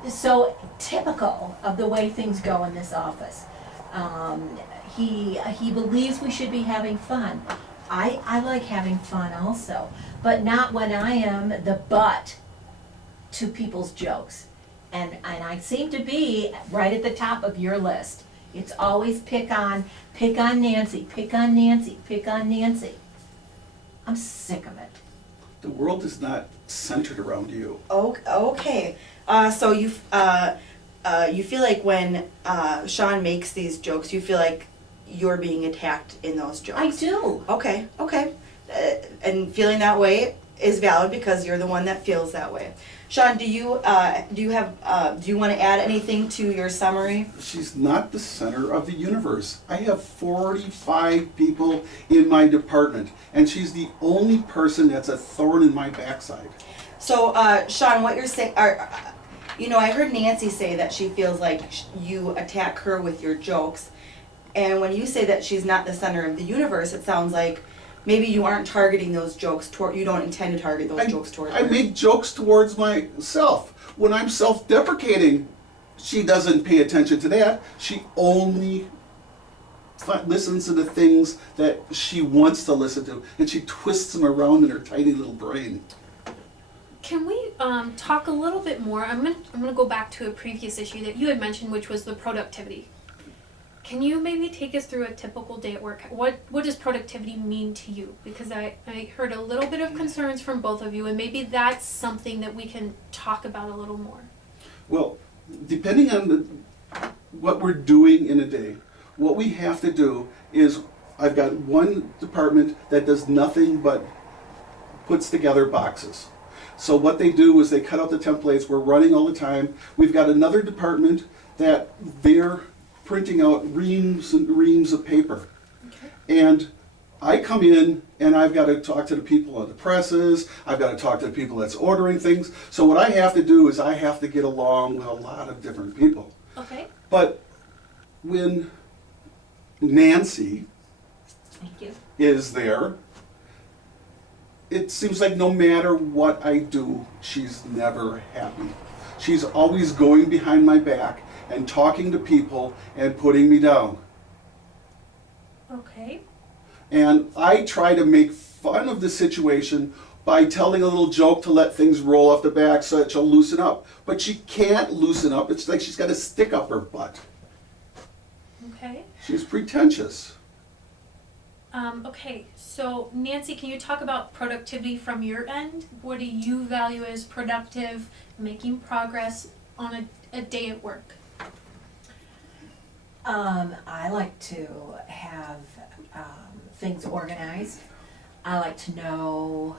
so typical of the way things go in this office. He believes we should be having fun. I like having fun also, but not when I am the butt to people's jokes. And I seem to be right at the top of your list. It's always pick on Nancy, pick on Nancy, pick on Nancy. I'm sick of it. The world is not centered around you. Okay. So you feel like when Sean makes these jokes, you feel like you're being attacked in those jokes. I do. Okay. And feeling that way is valid because you're the one that feels that way. Sean, do you want to add anything to your summary? She's not the center of the universe. I have 45 people in my department, and she's the only person that's a thorn in my backside. So, Sean, what you're saying, I heard Nancy say that she feels like you attack her with your jokes, and when you say that she's not the center of the universe, it sounds like maybe you aren't targeting those jokes you don't intend to target those jokes towards her. I make jokes towards myself. When I'm self-deprecating, she doesn't pay attention to that. She only listens to the things that she wants to listen to, and she twists them around in her tiny little brain. Can we talk a little bit more? I'm gonna go back to a previous issue that you had mentioned, which was the productivity. Can you maybe take us through a typical day at work? What does productivity mean to you? Because I heard a little bit of concerns from both of you, and maybe that's something that we can talk about a little more. Well, depending on what we're doing in a day, what we have to do is, I've got one department that does nothing but puts together boxes. So what they do is they cut out the templates, we're running all the time. We've got another department that they're printing out reams and reams of paper. Okay. And I come in and I've got to talk to the people at the presses, I've got to talk to the people that's ordering things. So what I have to do is I have to get along with a lot of different people. Okay. But when Nancy Thank you. is there, it seems like no matter what I do, she's never happy. She's always going behind my back and talking to people and putting me down. Okay. And I try to make fun of the situation by telling a little joke to let things roll off the back so that she'll loosen up. But she can't loosen up. It's like she's got a stick up her butt. Okay. She's pretentious. Okay, so Nancy, can you talk about productivity from your end? What do you value as productive, making progress on a day at work? I like to have things organized. I like to know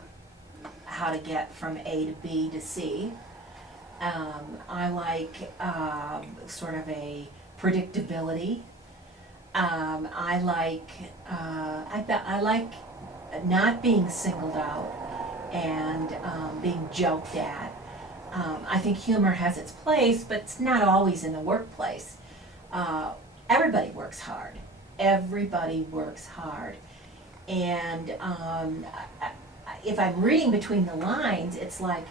how to get from A to B to C. I like sort of a predictability. I like not being singled out and being joked at. I think humor has its place, but it's not always in the workplace. Everybody works hard. Everybody works hard. And if I'm reading between the lines, it's like,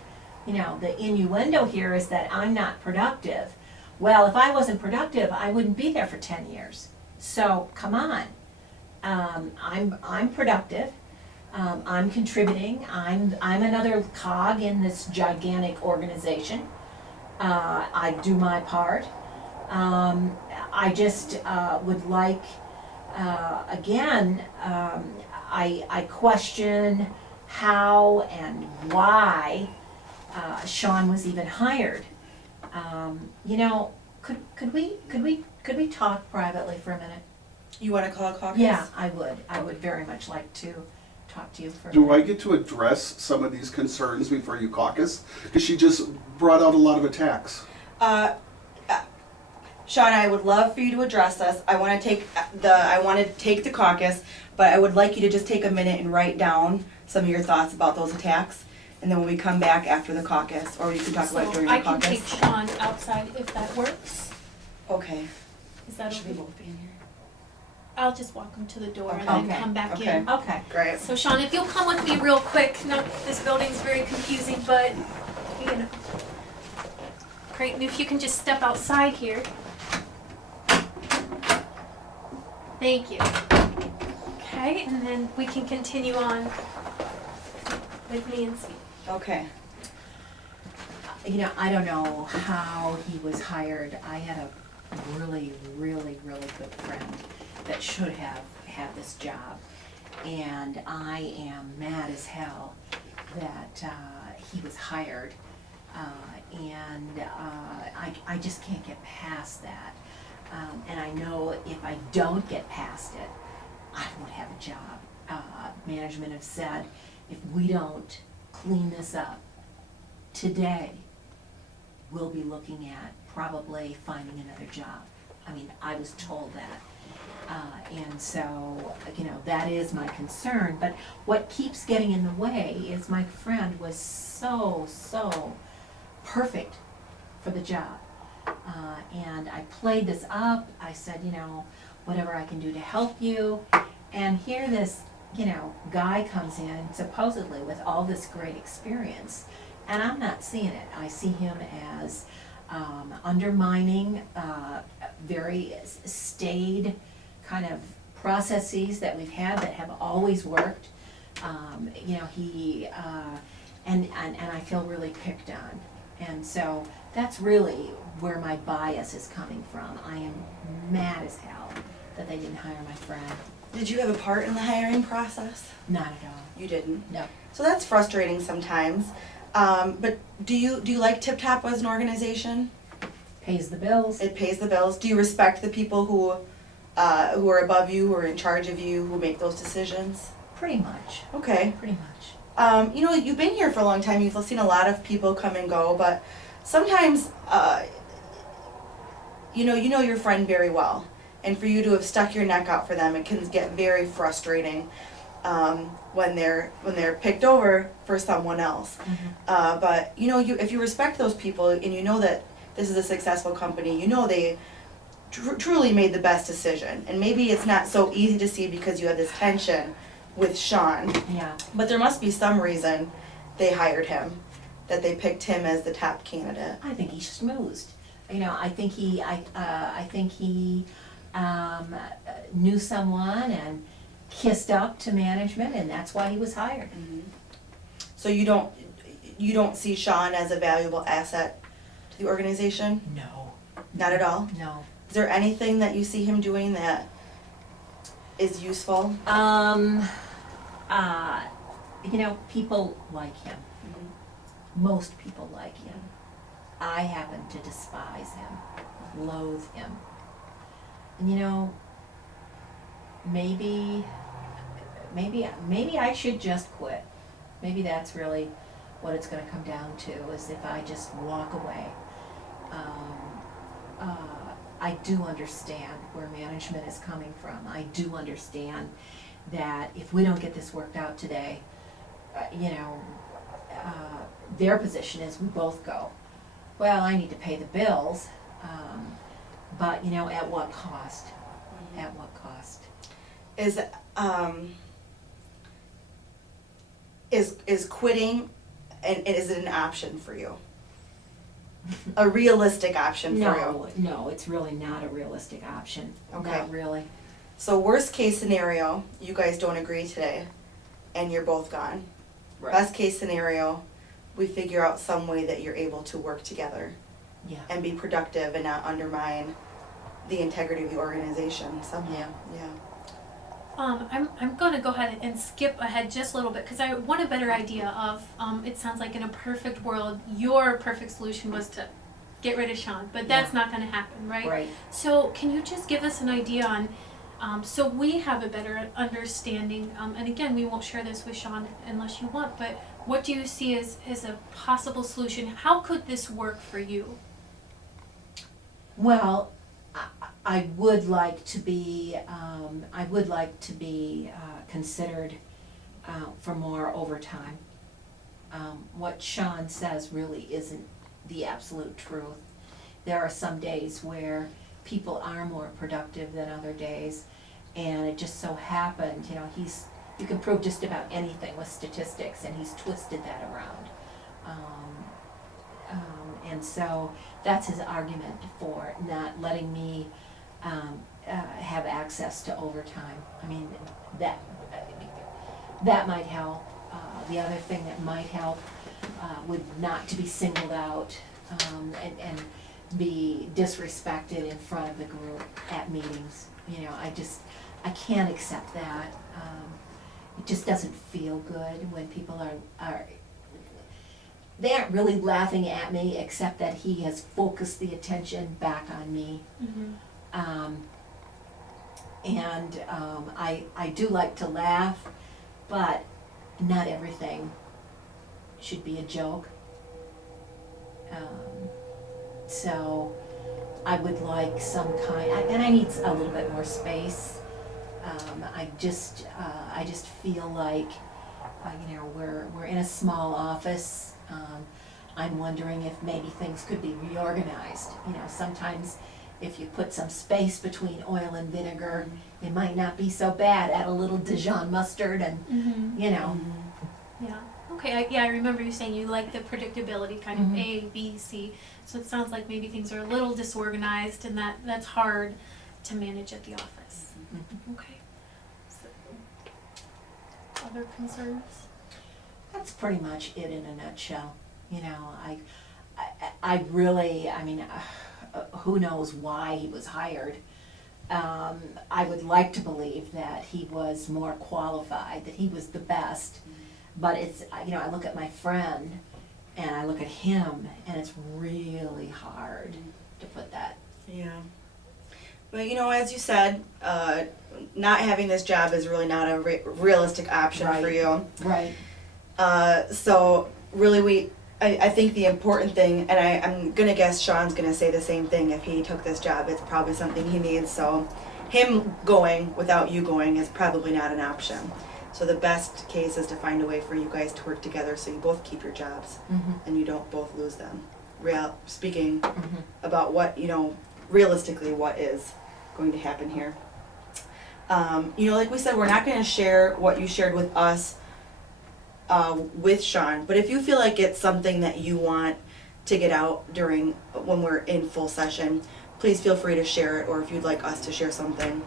the innuendo here is that I'm not productive. Well, if I wasn't productive, I wouldn't be there for 10 years. So come on, I'm productive. I'm contributing. I'm another cog in this gigantic organization. I do my part. I just would like, again, I question how and why Sean was even hired. Could we talk privately for a minute? You want to call a caucus? Yeah, I would very much like to talk to you for a minute. Do I get to address some of these concerns before you caucus? Because she just brought out a lot of attacks. Sean, I would love for you to address this. I want to take the caucus, but I would like you to just take a minute and write down some of your thoughts about those attacks. And then when we come back after the caucus, or you can talk about it during the I can caucus. take Sean outside if that works. Okay. Is that Should we okay? both be in here? I'll just walk him to the door and Okay. then come back Okay. in. Okay. Great. So Sean, if you'll come with me real quick, this building's very confusing, but, Great, and if you can just step outside here. Thank you. Okay, and then we can continue on with Nancy. Okay. I don't know how he was hired. I had a really, really, really good friend that should have had this job. And I am mad as hell that he was hired. And I just can't get past that. And I know if I don't get past it, I won't have a job. Management have said, if we don't clean this up today, we'll be looking at probably finding another job. I mean, I was told that. And so, that is my concern. But what keeps getting in the way is my friend was so perfect for the job. And I played this up. I said, whatever I can do to help you. And here this, guy comes in supposedly with all this great experience. And I'm not seeing it. I see him as undermining very staid kind of processes that we've had that have always worked. He and I feel really picked on. And so that's really where my bias is coming from. I am mad as hell that they didn't hire my friend. Did you have a part in the hiring process? Not at all. You didn't? No. So that's frustrating sometimes. But do you like Tip Top as an organization? Pays the bills. It pays the bills. Do you respect the people who are above you, who are in charge of you, who make those decisions? Pretty much. Okay. Pretty much. You've been here for a long time. You've seen a lot of people come and go, but sometimes, you know your friend very well, and for you to have stuck your neck out for them, it can get very frustrating when they're picked over for someone else. Mm-hmm. But if you respect those people and you know that this is a successful company, they truly made the best decision. And maybe it's not so easy to see because you had this tension with Sean. Yeah. But there must be some reason they hired him, that they picked him as the top candidate. I think he schmoozed. I think he knew someone and kissed up to management, and that's why he was hired. Mm-hmm. So you don't see Sean as a valuable asset to the organization? No. Not at all? No. Is there anything that you see him doing that is useful? People like him. Most people like him. I happen to despise him, loathe him. And maybe I should just quit. Maybe that's really what it's gonna come down to, is if I just walk away. I do understand where management is coming from. I do understand that if we don't get this worked out today, their position is we both go. Well, I need to pay the bills, but at what cost? At what cost? Is quitting, and is it an option for you? A realistic option for you? No, it's really not a realistic option. Okay. Not really. So worst case scenario, you guys don't agree today, and you're both gone. Right. Best case scenario, we figure out some way that you're able to work together Yeah. and be productive and not undermine the integrity of the organization somehow. Yeah. I'm going to go ahead and skip ahead just a little bit because I want a better idea of, it sounds like in a perfect world, your perfect solution was to get rid of Sean, but that's not going to happen, right? Right. So can you just give us an idea on, so we have a better understanding, and again, we won't share this with Sean unless you want, but what do you see as a possible solution? How could this work for you? Well, I would like to be, considered for more overtime. What Sean says really isn't the absolute truth. There are some days where people are more productive than other days, and it just so happened, you can prove just about anything with statistics, and he's twisted that around. And so that's his argument for not letting me have access to overtime. I mean, that might help. The other thing that might help would not to be singled out and be disrespected in front of the group at meetings. I can't accept that. it just doesn't feel good when people are they aren't really laughing at me, except that he has focused the attention back on me. I do like to laugh, but not everything should be a joke. So I would like some kind, and I need a little bit more space. I just feel like, we're in a small office. I'm wondering if maybe things could be reorganized. Sometimes if you put some space between oil and vinegar, it might not be so bad. Add a little Dijon mustard and, Yeah. Okay. I remember you saying you like the predictability, kind of A, B, C. So it sounds like maybe things are a little disorganized, and that's hard to manage at the office. Okay. So, other concerns? That's pretty much it in a nutshell. I really, who knows why he was hired. I would like to believe that he was more qualified, that he was the best. But it's, I look at my friend and I look at him, and it's really hard to put that. Yeah. But as you said, not having this job is really not a realistic option for Right. you. Right. So really I think the important thing, and I'm gonna guess Sean's gonna say the same thing if he took this job, it's probably something he needs, so him going without you going is probably not an option. So the best case is to find a way for you guys to work together so you both keep your jobs and you don't both lose them. Speaking about what, realistically what is going to happen here. Like we said, we're not gonna share what you shared with us with Sean, but if you feel like it's something that you want to get out when we're in full session, please feel free to share it, or if you'd like us to share something,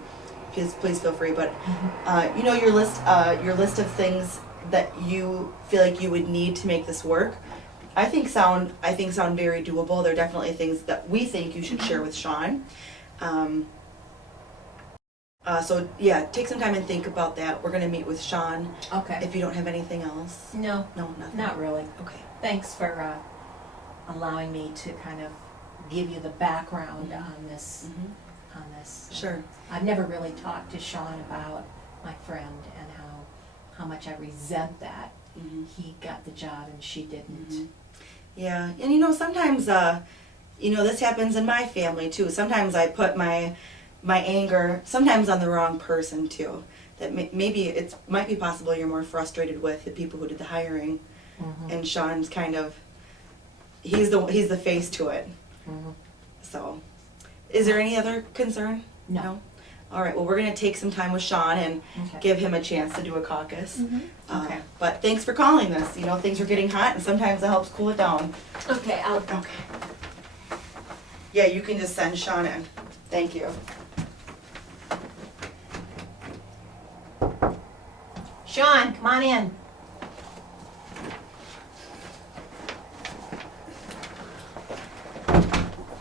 please feel free. But your list of things that you feel like you would need to make this work, I think sound very doable. They're definitely things that we think you should share with Sean. So yeah, take some time and think about that. We're gonna meet with Sean. Okay. If you don't have anything else. No, Nothing. not really. Okay. Thanks for allowing me to kind of give you the background on this. On this. Sure. I've never really talked to Sean about my friend and how much I resent that he got the job and she didn't. Yeah, and sometimes this happens in my family too. Sometimes I put my anger sometimes on the wrong person too. That maybe it might be possible you're more frustrated with the people who did the hiring, and Sean's kind of he's the face to it. So, is there any other concern? No. All right. Well, we're gonna take some time with Sean and give him a chance to do a caucus. Okay. But thanks for calling this. Things are getting hot, and sometimes it helps cool it down. Okay, Okay. Yeah, you can just send Sean in. Thank you. Sean, come on in.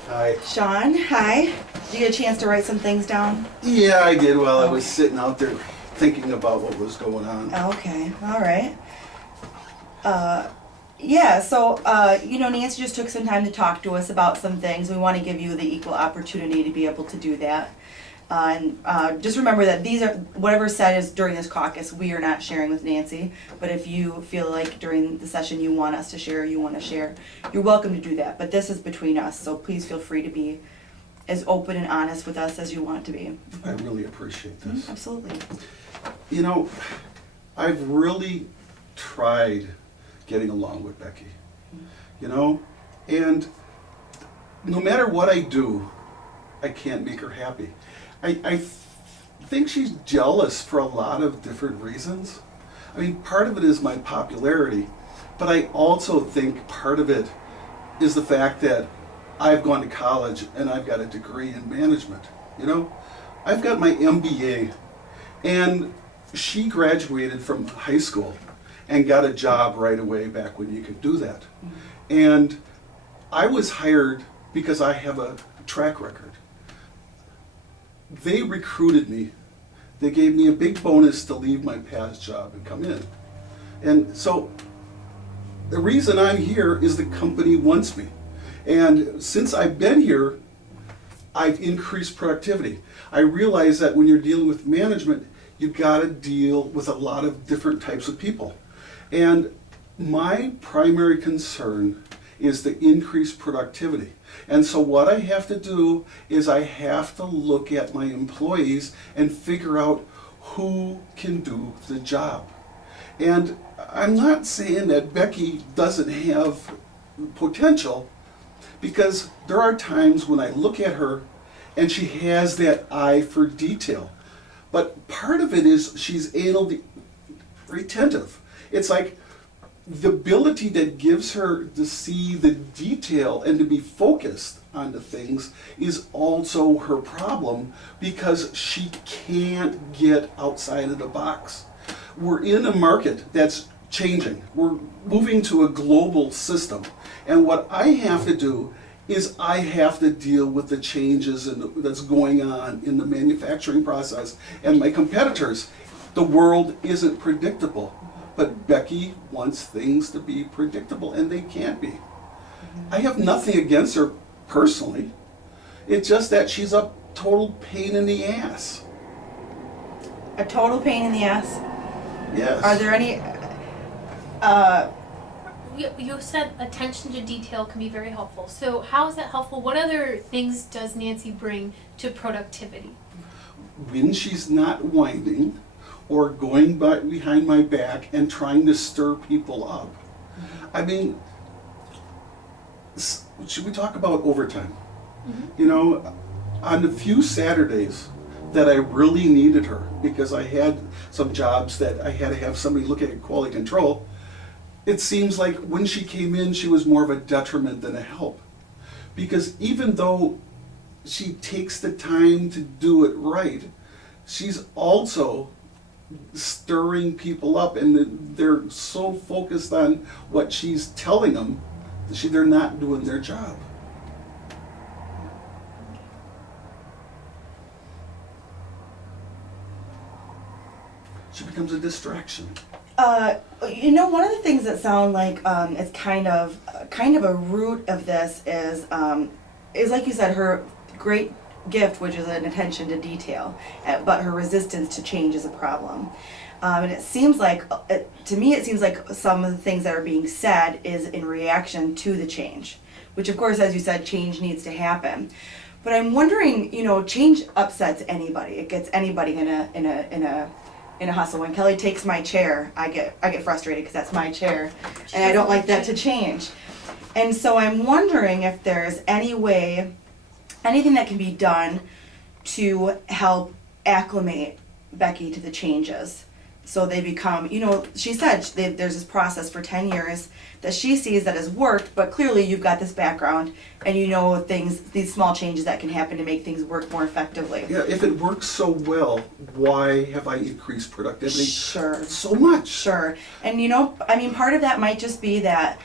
Hi. Sean, hi. Did you get a chance to write some things down? Yeah, I did while I was sitting out there thinking about what was going on. Okay, all right. So, Nancy just took some time to talk to us about some things. We want to give you the equal opportunity to be able to do that. Just remember that these are, whatever's said is during this caucus, we are not sharing with Nancy. But if you feel like during the session you want us to share, you're welcome to do that. But this is between us, so please feel free to be as open and honest with us as you want to be. I really appreciate this. Absolutely. I've really tried getting along with Becky, and no matter what I do, I can't make her happy. I think she's jealous for a lot of different reasons. I mean, part of it is my popularity, but I also think part of it is the fact that I've gone to college and I've got a degree in management, I've got my MBA, and she graduated from high school and got a job right away back when you could do that. And I was hired because I have a track record. They recruited me They gave me a big bonus to leave my past job and come in. And so the reason I'm here is the company wants me. And since I've been here, I've increased productivity. I realize that when you're dealing with management, you've got to deal with a lot of different types of people. And my primary concern is the increased productivity. And so what I have to do is I have to look at my employees and figure out who can do the job. And I'm not saying that Becky doesn't have potential, because there are times when I look at her and she has that eye for detail. But part of it is she's anal retentive. It's like the ability that gives her to see the detail and to be focused on the things is also her problem, because she can't get outside of the box. We're in a market that's changing. We're moving to a global system. And what I have to do is I have to deal with the changes that's going on in the manufacturing process. And my competitors, the world isn't predictable. But Becky wants things to be predictable, and they can't be. I have nothing against her personally. It's just that she's a total pain in the ass. A total pain in the ass. Yes. Are there any, You said attention to detail can be very helpful. So how is that helpful? What other things does Nancy bring to productivity? When she's not whining or going behind my back and trying to stir people up. I mean, should we talk about overtime? You know, on the few Saturdays that I really needed her, because I had some jobs that I had to have somebody look at quality control, it seems like when she came in, she was more of a detriment than a help. Because even though she takes the time to do it right, she's also stirring people up, and they're so focused on what she's telling them that they're not doing their job. She becomes a distraction. You know, one of the things that sound like it's kind of a root of this is like you said, her great gift, which is an attention to detail, but her resistance to change is a problem. And it seems like, to me, it seems like some of the things that are being said is in reaction to the change, which of course, as you said, change needs to happen. But I'm wondering, you know, change upsets anybody. It gets anybody in a hustle. When Kelly takes my chair, I get frustrated because that's my chair, and I don't like that to change. And so I'm wondering if there's any way, anything that can be done to help acclimate Becky to the changes, so they become, you know, she said there's this process for 10 years that she sees that has worked, but clearly you've got this background and you know things, these small changes that can happen to make things work more effectively. Yeah, if it works so well, why have I increased productivity Sure. so much? Sure. And you know, I mean, part of that might just be that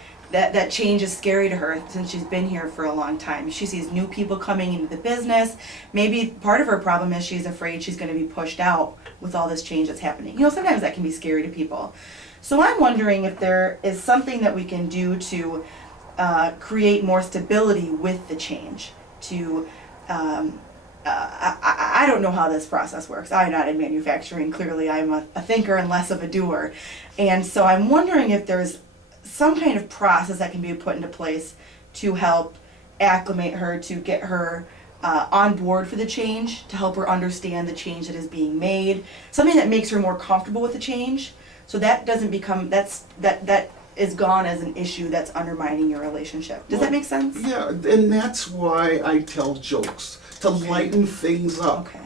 change is scary to her since she's been here for a long time. She sees new people coming into the business. Maybe part of her problem is she's afraid she's going to be pushed out with all this change that's happening. You know, sometimes that can be scary to people. So I'm wondering if there is something that we can do to create more stability with the change. I don't know how this process works. I'm not in manufacturing. Clearly, I'm a thinker and less of a doer. And so I'm wondering if there's some kind of process that can be put into place to help acclimate her, to get her on board for the change, to help her understand the change that is being made, something that makes her more comfortable with the change, so that doesn't become, that is gone as an issue that's undermining your relationship. Does that make sense? Yeah, and that's why I tell jokes, to lighten things up. Okay.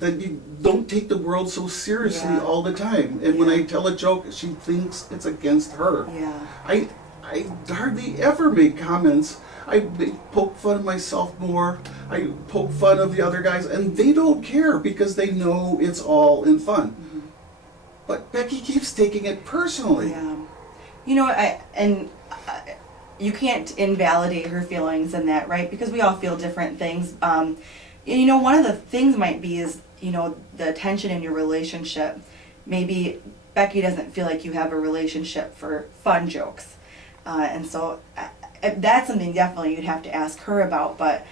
That you don't take the world so seriously Yeah. all the time. And when I tell a joke, she thinks it's against her. Yeah. I hardly ever make comments. I poke fun of myself more. I poke fun of the other guys, and they don't care because they know it's all in fun. Mm-hmm. But Becky keeps taking it personally. Yeah. You know, you can't invalidate her feelings in that, right? Because we all feel different things. You know, one of the things might be is you know, the tension in your relationship. Maybe Becky doesn't feel like you have a relationship for fun jokes. And so that's something definitely you'd have to ask her about, but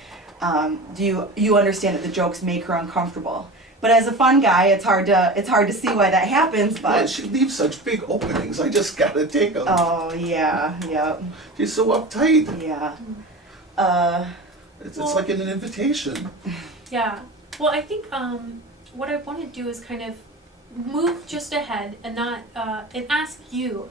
do you understand that the jokes make her uncomfortable? But as a fun guy, it's hard to see why that happens, Well, but she leaves such big openings. I just gotta take them. oh yeah, yep, She's so uptight. yeah. It's like an invitation. Yeah. Well, I think what I want to do is kind of move just ahead and not and ask you,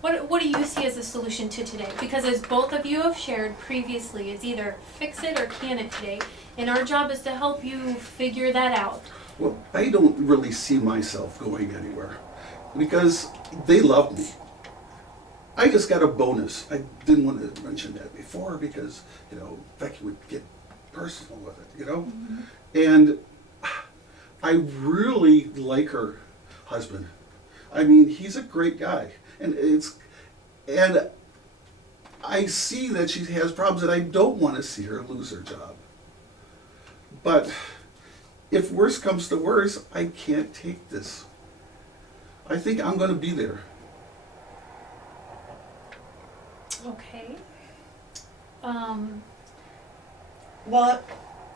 what do you see as a solution to today? Because as both of you have shared previously, it's either fix it or can it today, and our job is to help you figure that out. Well, I don't really see myself going anywhere because they love me. I just got a bonus. I didn't want to mention that before because, you know, Becky would get personal with it, you know? And I really like her husband. I mean, he's a great guy. And I see that she has problems and I don't want to see her lose her job. But if worse comes to worse, I can't take this. I think I'm going to be there. Okay. Well,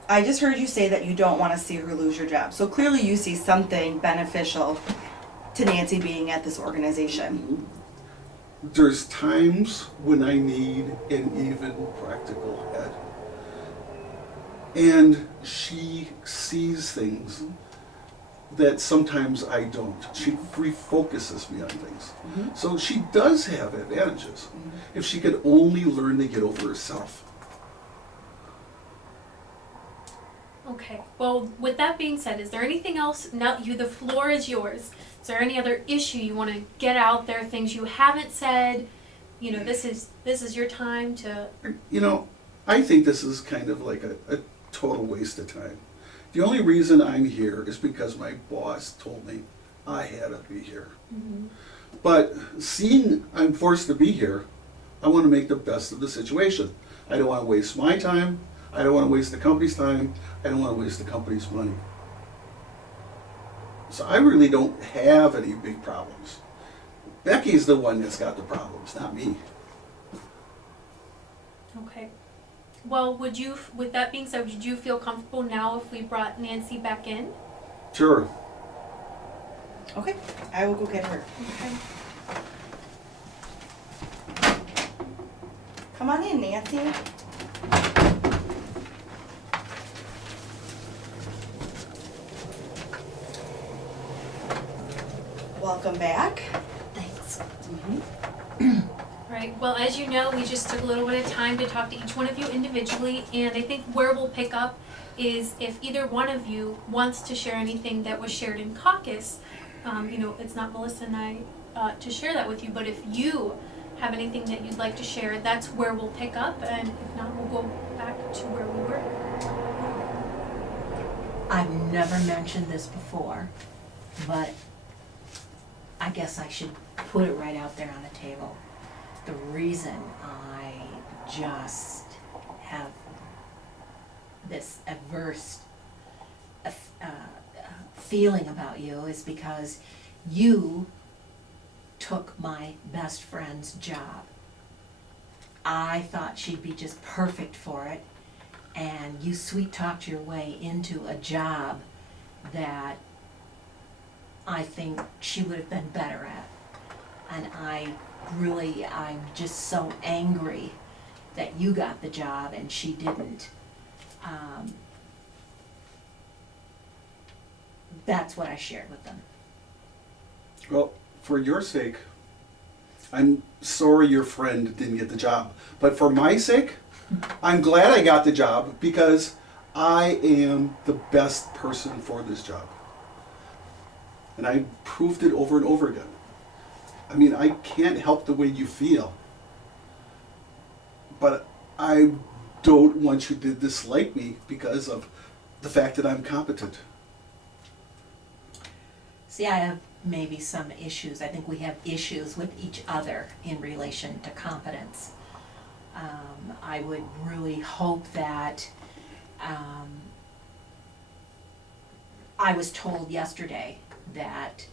I just heard you say that you don't want to see her lose your job. So clearly you see something beneficial to Nancy being at this organization. There's times when I need an even practical head. And she sees things that sometimes I don't. She refocuses me on things. So she does have advantages. If she could only learn to get over herself. Okay. Well, with that being said, is there anything else? Now, the floor is yours. Is there any other issue you want to get out there? Things you haven't said? You know, this is your time to. You know, I think this is kind of like a total waste of time. The only reason I'm here is because my boss told me I had to be here. But seeing I'm forced to be here, I want to make the best of the situation. I don't want to waste my time. I don't want to waste the company's time. I don't want to waste the company's money. So I really don't have any big problems. Becky's the one that's got the problems, not me. Okay. Well, with that being said, would you feel comfortable now if we brought Nancy back in? Sure. Okay, I will go get her. Okay. Come on in, Nancy. Welcome back. Thanks. Right. Well, as you know, we just took a little bit of time to talk to each one of you individually, and I think where we'll pick up is if either one of you wants to share anything that was shared in caucus. You know, it's not Melissa and I to share that with you, but if you have anything that you'd like to share, that's where we'll pick up, and if not, we'll go back to where we were. I've never mentioned this before, but I guess I should put it right out there on the table. The reason I just have this adverse feeling about you is because you took my best friend's job. I thought she'd be just perfect for it, and you sweet-talked your way into a job that I think she would have been better at. And I'm just so angry that you got the job and she didn't. That's what I shared with them. Well, for your sake, I'm sorry your friend didn't get the job. But for my sake, I'm glad I got the job because I am the best person for this job. And I proved it over and over again. I mean, I can't help the way you feel. But I don't want you to dislike me because of the fact that I'm competent. See, I have maybe some issues. I think we have issues with each other in relation to competence. I would really hope that I was told yesterday that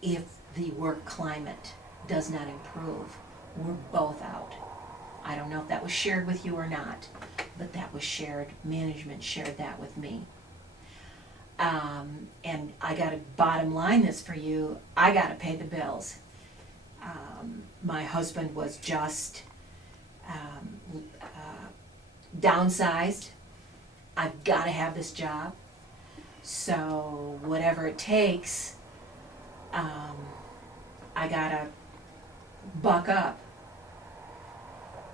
if the work climate does not improve, we're both out. I don't know if that was shared with you or not, but that was shared, management shared that with me. And I gotta bottom line this for you, I gotta pay the bills. My husband was just downsized. I've gotta have this job. So whatever it takes, I gotta buck up.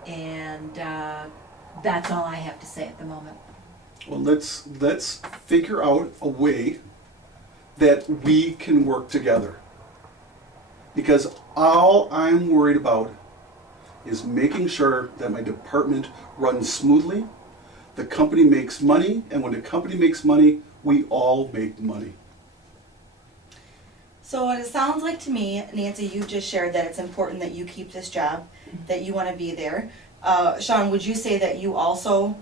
And that's all I have to say at the moment. Well, let's figure out a way that we can work together. Because all I'm worried about is making sure that my department runs smoothly, the company makes money, and when the company makes money, we all make money. So what it sounds like to me, Nancy, you've just shared that it's important that you keep this job, that you want to be there. Sean, would you say that you also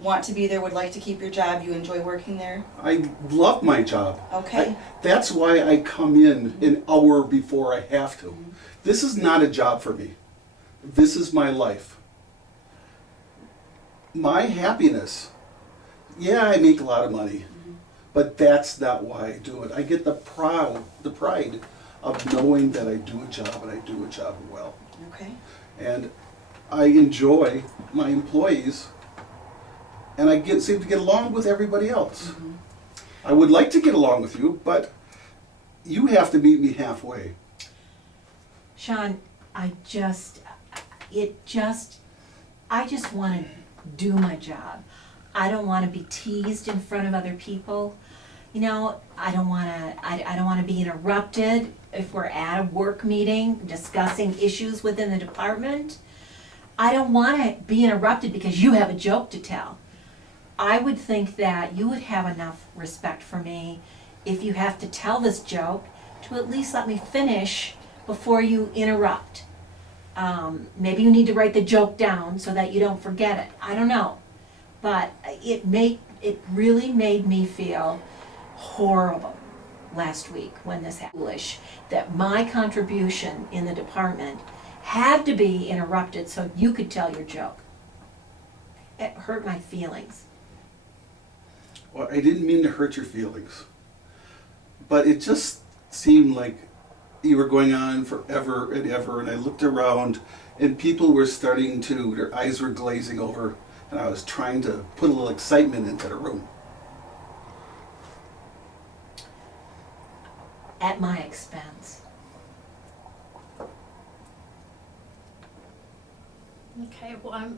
want to be there, would like to keep your job, you enjoy working there? I love my job. Okay. That's why I come in an hour before I have to. This is not a job for me. This is my life. My happiness, yeah, I make a lot of money, but that's not why I do it. I get the pride of knowing that I do a job and I do a job well. Okay. And I enjoy my employees, and I seem to get along with everybody else. I would like to get along with you, but you have to meet me halfway. Sean, I just want to do my job. I don't want to be teased in front of other people. You know, I don't want to be interrupted if we're at a work meeting discussing issues within the department. I don't want to be interrupted because you have a joke to tell. I would think that you would have enough respect for me if you have to tell this joke to at least let me finish before you interrupt. Maybe you need to write the joke down so that you don't forget it. I don't know. But it really made me feel horrible last week when this happened. Foolish that my contribution in the department had to be interrupted so you could tell your joke. It hurt my feelings. Well, I didn't mean to hurt your feelings, but it just seemed like you were going on forever and ever, and I looked around and people were starting to, their eyes were glazing over, and I was trying to put a little excitement into the room. At my expense. Okay, well,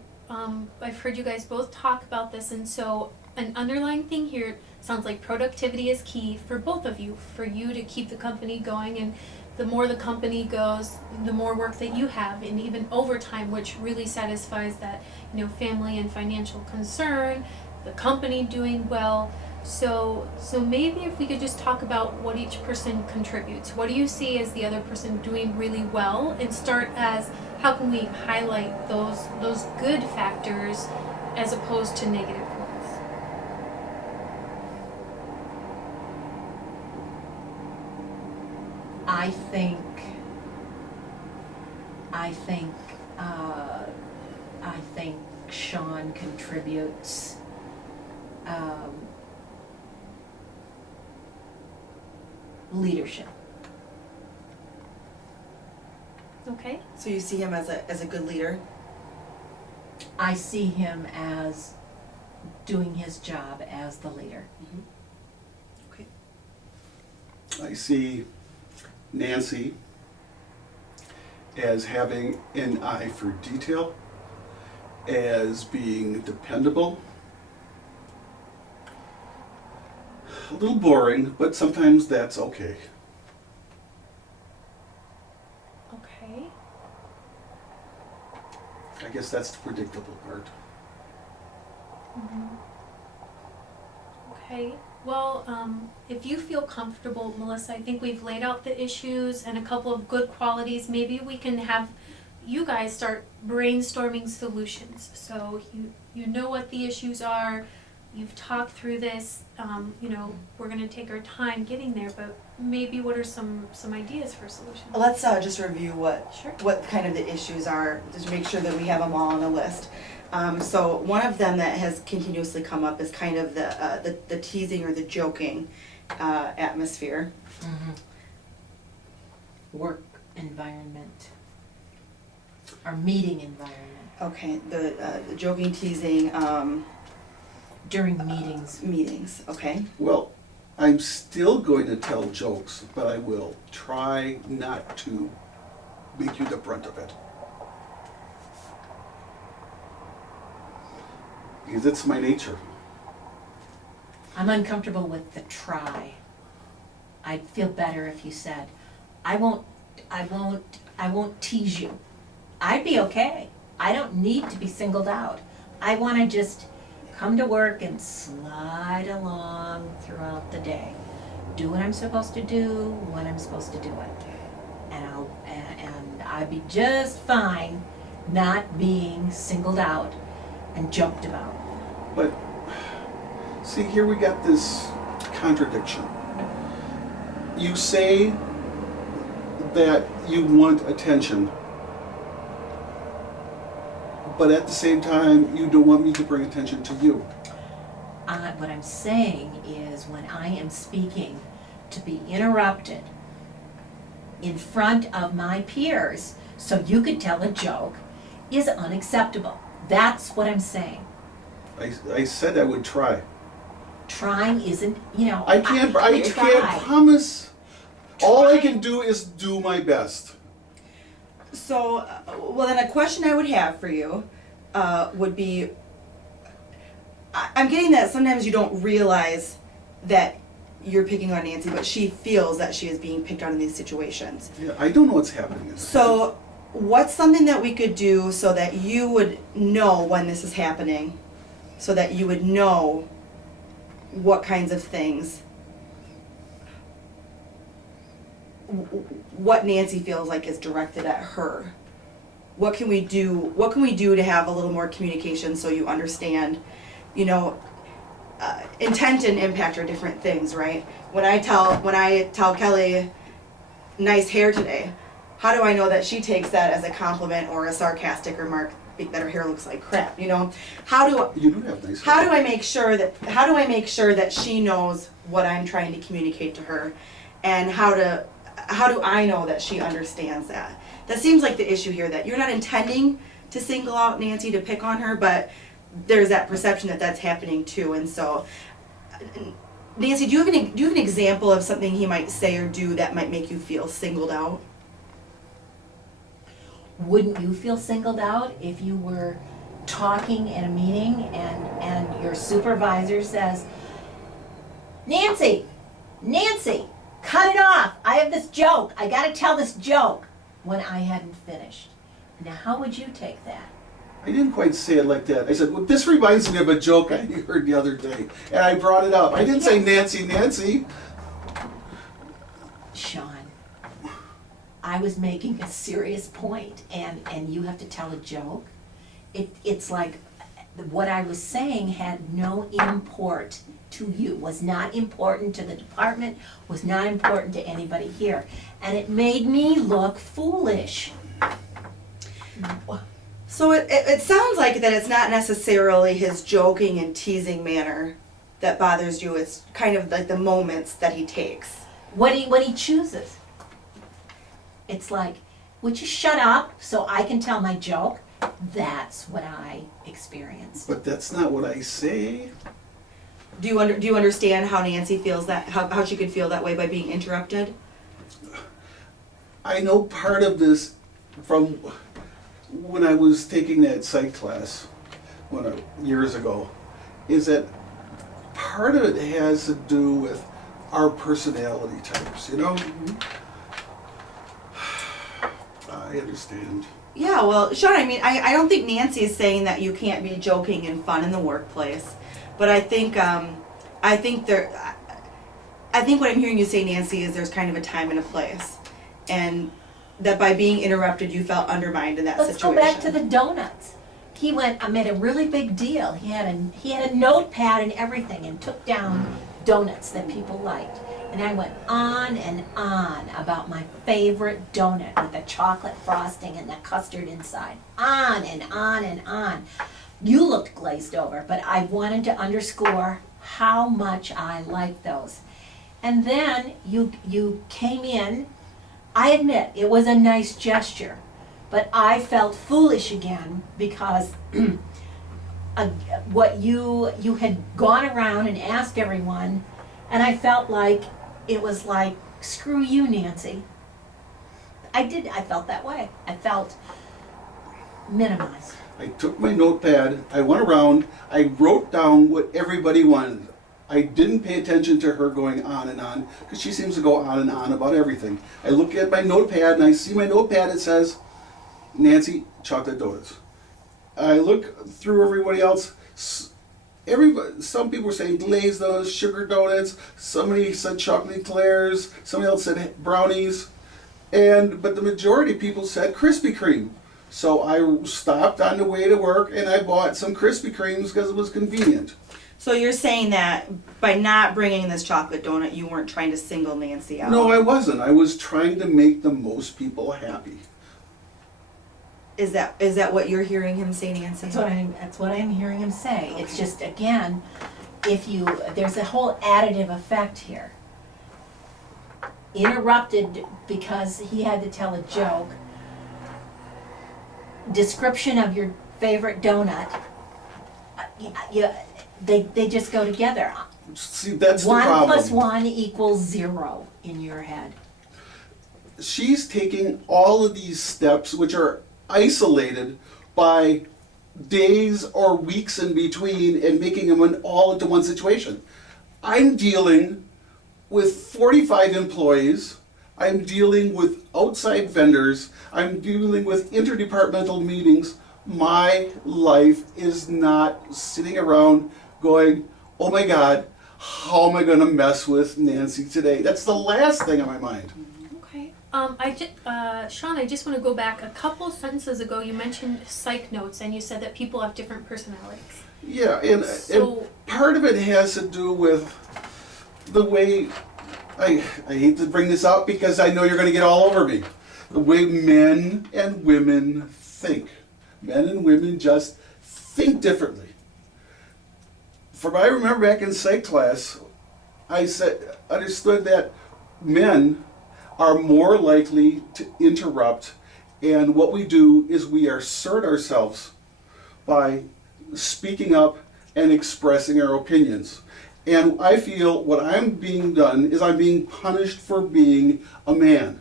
I've heard you guys both talk about this, and so an underlying thing here sounds like productivity is key for both of you, for you to keep the company going, and the more the company goes, the more work that you have, and even overtime, which really satisfies that, family and financial concern, the company doing well. So maybe if we could just talk about what each person contributes. What do you see as the other person doing really well, and start as how can we highlight those good factors as opposed to negative ones? I think Sean contributes leadership. Okay. So you see him as a good leader? I see him as doing his job as the leader. Okay. I see Nancy as having an eye for detail, as being dependable, a little boring, but sometimes that's okay. Okay. I guess that's the predictable part. Okay. Well, if you feel comfortable, Melissa, I think we've laid out the issues and a couple of good qualities. Maybe we can have you guys start brainstorming solutions. So you know what the issues are, you've talked through this, you know, we're gonna take our time getting there, but maybe what are some ideas for solutions? Let's just review Sure. what kind of the issues are, just to make sure that we have them all on a list. So one of them that has continuously come up is kind of the teasing or the joking atmosphere. Work environment, or meeting environment, Okay, the joking, teasing, during meetings. meetings, okay? Well, I'm still going to tell jokes, but I will try not to make you the brunt of it. Because it's my nature. I'm uncomfortable with the try. I'd feel better if you said, I won't tease you. I'd be okay. I don't need to be singled out. I wanna just come to work and slide along throughout the day. Do what I'm supposed to do, when I'm supposed to do it. And I'd be just fine not being singled out and joked about. But, see, here we got this contradiction. You say that you want attention, but at the same time, you don't want me to bring attention to you. What I'm saying is when I am speaking, to be interrupted in front of my peers so you could tell a joke is unacceptable. That's what I'm saying. I said I would try. Trying isn't, you know, I can't we try. promise. All I Try. can do is do my best. So, well, then a question I would have for you would be, I'm getting that sometimes you don't realize that you're picking on Nancy, but she feels that she is being picked on in these situations. Yeah, I don't know what's happening. So, what's something that we could do so that you would know when this is happening? So that you would know what kinds of things, what Nancy feels like is directed at her. What can we do to have a little more communication so you understand, you know, intent and impact are different things, right? When I tell Kelly, nice hair today, how do I know that she takes that as a compliment or a sarcastic remark that her hair looks like crap, you know? You do have nice How hair. do I make sure that she knows what I'm trying to communicate to her, and how do I know that she understands that? That seems like the issue here, that you're not intending to single out Nancy, to pick on her, but there's that perception that that's happening too. And so, Nancy, do you have an example of something he might say or do that might make you feel singled out? Wouldn't you feel singled out if you were talking in a meeting and your supervisor says, Nancy, cut it off. I have this joke. I gotta tell this joke, when I hadn't finished. Now, how would you take that? I didn't quite say it like that. I said, well, this reminds me of a joke I heard the other day, and I brought it up. I didn't say Nancy. Sean, I was making a serious point, and you have to tell a joke. It's like what I was saying had no import to you, was not important to the department, was not important to anybody here. And it made me look foolish. So it sounds like that it's not necessarily his joking and teasing manner that bothers you. It's kind of like the moments that he takes. What he chooses. It's like, would you shut up so I can tell my joke? That's what I experienced. But that's not what I say. Do you understand how Nancy feels that, how she could feel that way by being interrupted? I know part of this from when I was taking that psych class years ago, is that part of it has to do with our personality types, you know? I understand. Yeah, well, Sean, I mean, I don't think Nancy is saying that you can't be joking and fun in the workplace, but I think what I'm hearing you say, Nancy, is there's kind of a time and a place, and that by being interrupted, you felt undermined in that Let's situation. go back to the donuts. he made a really big deal. He had a notepad and everything and took down donuts that people liked. And I went on and on about my favorite donut with the chocolate frosting and the custard inside. On and on and on. You looked glazed over, but I wanted to underscore how much I liked those. And then you came in. I admit it was a nice gesture, but I felt foolish again because what you had gone around and asked everyone, and I felt like it was like, screw you, Nancy. I felt that way. I felt minimized. I took my notepad, I went around, I wrote down what everybody wanted. I didn't pay attention to her going on and on, because she seems to go on and on about everything. I look at my notepad and I see my notepad, it says, Nancy, chocolate donuts. I look through everybody else, some people were saying glazed donuts, sugar donuts, somebody said chocolate eclairs, somebody else said brownies, but the majority of people said Krispy Kreme. So I stopped on the way to work and I bought some Krispy Kremes because it was convenient. So you're saying that by not bringing this chocolate donut, you weren't trying to single Nancy out? No, I wasn't. I was trying to make the most people happy. Is that what you're hearing him say, Nancy? That's what I'm hearing him say. Okay. It's just, again, there's a whole additive effect here. Interrupted because he had to tell a joke. Description of your favorite donut. They just go together. See, that's the problem. 1 + 1 = 0 in your head. She's taking all of these steps, which are isolated by days or weeks in between, and making them all into one situation. I'm dealing with 45 employees. I'm dealing with outside vendors. I'm dealing with interdepartmental meetings. My life is not sitting around going, oh my God, how am I going to mess with Nancy today? That's the last thing on my mind. Okay. Sean, I just want to go back a couple sentences ago. You mentioned psych notes, and you said that people have different personalities. Yeah, and part of it has to do with the way, I hate to bring this up because I know you're going to get all over me, the way men and women think. Men and women just think differently. From what I remember back in psych class, I understood that men are more likely to interrupt, and what we do is we assert ourselves by speaking up and expressing our opinions. And I feel what I'm being done is I'm being punished for being a man.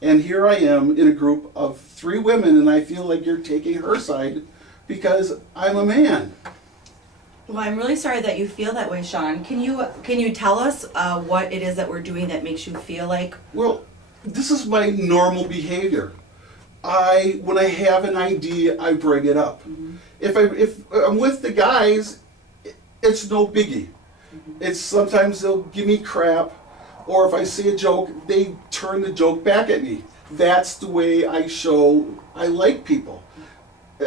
And here I am in a group of 3 women, and I feel like you're taking her side because I'm a man. Well, I'm really sorry that you feel that way, Sean. Can you tell us what it is that we're doing that makes you feel like? Well, this is my normal behavior. When I have an idea, I bring it up. Mm-hmm. If I'm with the guys, it's no biggie. Mm-hmm. It's sometimes they'll give me crap, or if I say a joke, they turn the joke back at me. That's the way I show I like people.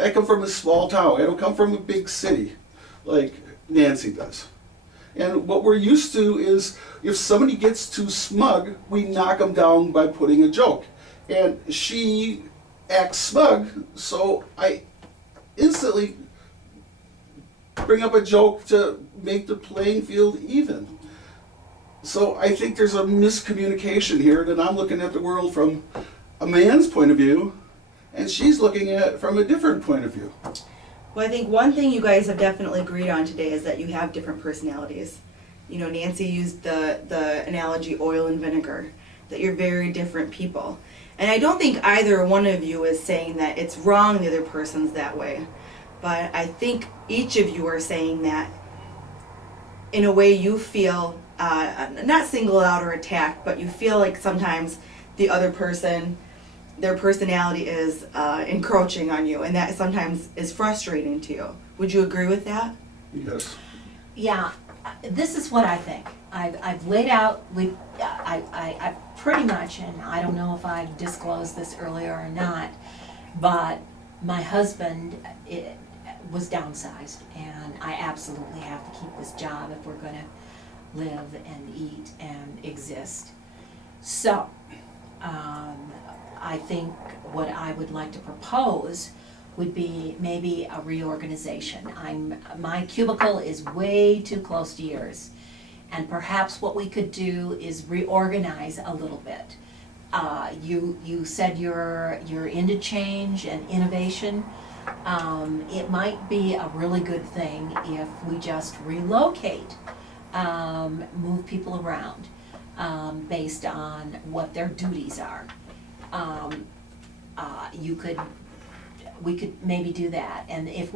I come from a small town. I don't come from a big city like Nancy does. And what we're used to is if somebody gets too smug, we knock them down by putting a joke. And she acts smug, so I instantly bring up a joke to make the playing field even. So I think there's a miscommunication here that I'm looking at the world from a man's point of view, and she's looking at it from a different point of view. Well, I think one thing you guys have definitely agreed on today is that you have different personalities. You know, Nancy used the analogy oil and vinegar, that you're very different people. And I don't think either one of you is saying that it's wrong the other person's that way. But I think each of you are saying that in a way you feel not singled out or attacked, but you feel like sometimes the other person, their personality is encroaching on you, and that sometimes is frustrating to you. Would you agree with that? Yes. Yeah, this is what I think. I've laid out, I pretty much, and I don't know if I've disclosed this earlier or not, but My husband was downsized, and I absolutely have to keep this job if we're gonna live and eat and exist. So, I think what I would like to propose would be maybe a reorganization. My cubicle is way too close to yours. And perhaps what we could do is reorganize a little bit. You said you're into change and innovation. It might be a really good thing if we just relocate, move people around, based on what their duties are. We could maybe do that, and if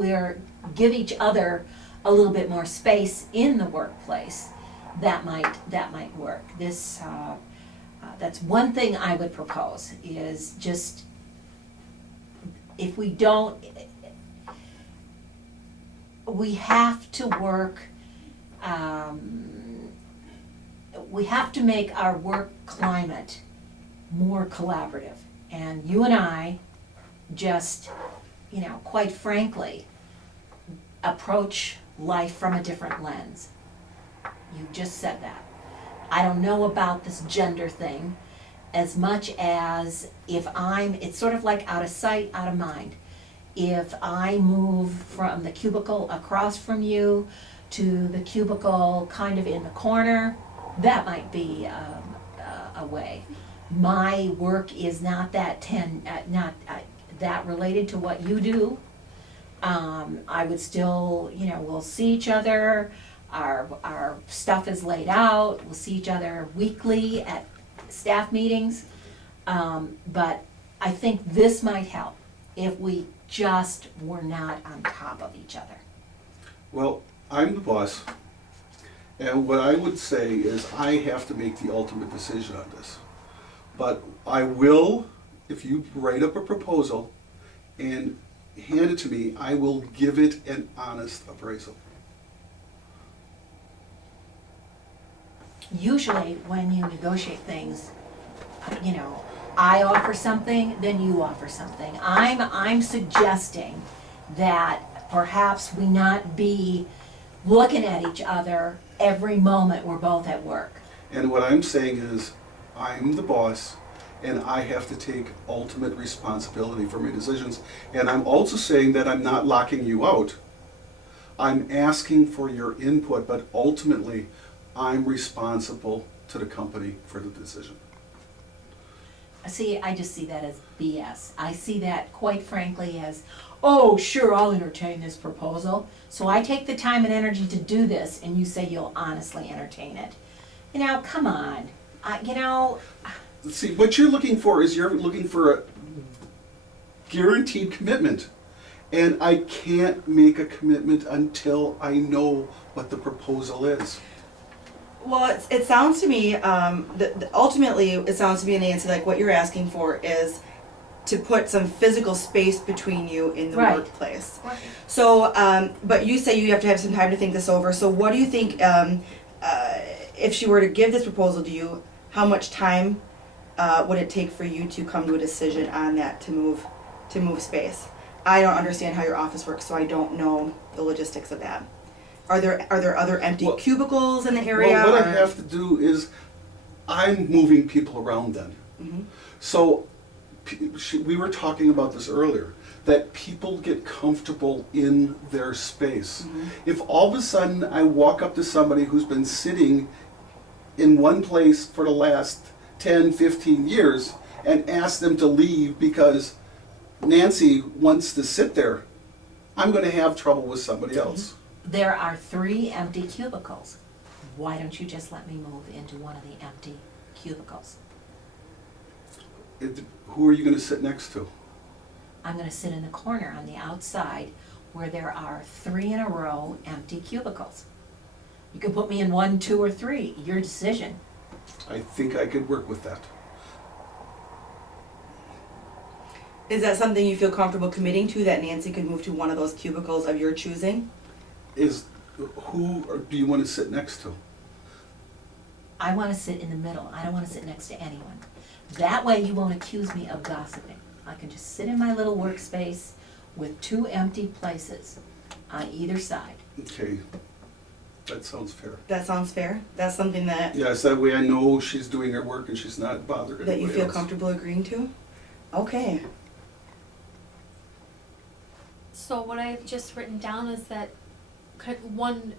give each other a little bit more space in the workplace, that might work. That's one thing I would propose, is just, if we don't, we have to work, we have to make our work climate more collaborative. And you and I just, quite frankly, approach life from a different lens. You just said that. I don't know about this gender thing as much as it's sort of like out of sight, out of mind. If I move from the cubicle across from you to the cubicle kind of in the corner, that might be a way. My work is not that that related to what you do. I would still, we'll see each other. Our stuff is laid out. We'll see each other weekly at staff meetings. But I think this might help if we just were not on top of each other. Well, I'm the boss, and what I would say is I have to make the ultimate decision on this. But I will, if you write up a proposal and hand it to me, I will give it an honest appraisal. Usually when you negotiate things, I offer something, then you offer something. I'm suggesting that perhaps we not be looking at each other every moment we're both at work. And what I'm saying is, I'm the boss, and I have to take ultimate responsibility for my decisions. And I'm also saying that I'm not locking you out. I'm asking for your input, but ultimately, I'm responsible to the company for the decision. See, I just see that as BS. I see that, quite frankly, as, oh, sure, I'll entertain this proposal. So I take the time and energy to do this, and you say you'll honestly entertain it. Come on. See, what you're looking for is you're looking for a guaranteed commitment. And I can't make a commitment until I know what the proposal is. Well, it sounds to me, ultimately, it sounds to me, Nancy, like what you're asking for is to put some physical space between you in the Right. workplace. So, but you say you have to have some time to think this over. So what do you think, if she were to give this proposal to you, how much time would it take for you to come to a decision on that to move space? I don't understand how your office works, so I don't know the logistics of that. Are there other empty cubicles in the area? Well, what I have to do is, I'm moving people around then. Mm-hmm. So, we were talking about this earlier, that people get comfortable in their space. Mm-hmm. If all of a sudden I walk up to somebody who's been sitting in one place for the last 10, 15 years and ask them to leave because Nancy wants to sit there, I'm going to have trouble with somebody else. There are 3 empty cubicles. Why don't you just let me move into one of the empty cubicles? Who are you going to sit next to? I'm gonna sit in the corner on the outside where there are 3 in a row empty cubicles. You can put me in 1, 2, or 3, your decision. I think I could work with that. Is that something you feel comfortable committing to, that Nancy could move to one of those cubicles of your choosing? Who do you want to sit next to? I wanna sit in the middle, I don't wanna sit next to anyone. That way you won't accuse me of gossiping. I can just sit in my little workspace with 2 empty places on either side. Okay, that sounds fair. That sounds fair? That's something that, Yes, that way I know she's doing her work and she's not bothered that you anybody feel else. comfortable agreeing to? Okay. So what I've just written down is that one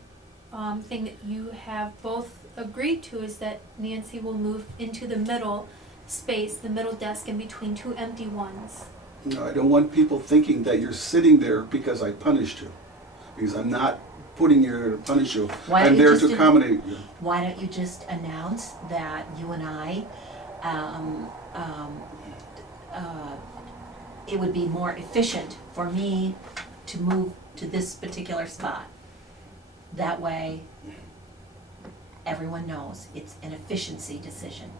thing that you have both agreed to is that Nancy will move into the middle space, the middle desk in between 2 empty ones. No, I don't want people thinking that you're sitting there because I punished you. Because I'm not putting you there to punish you. Why don't I'm you there just to accommodate you. Why don't you just announce that you and I, it would be more efficient for me to move to this particular spot. That way, everyone knows it's an efficiency decision.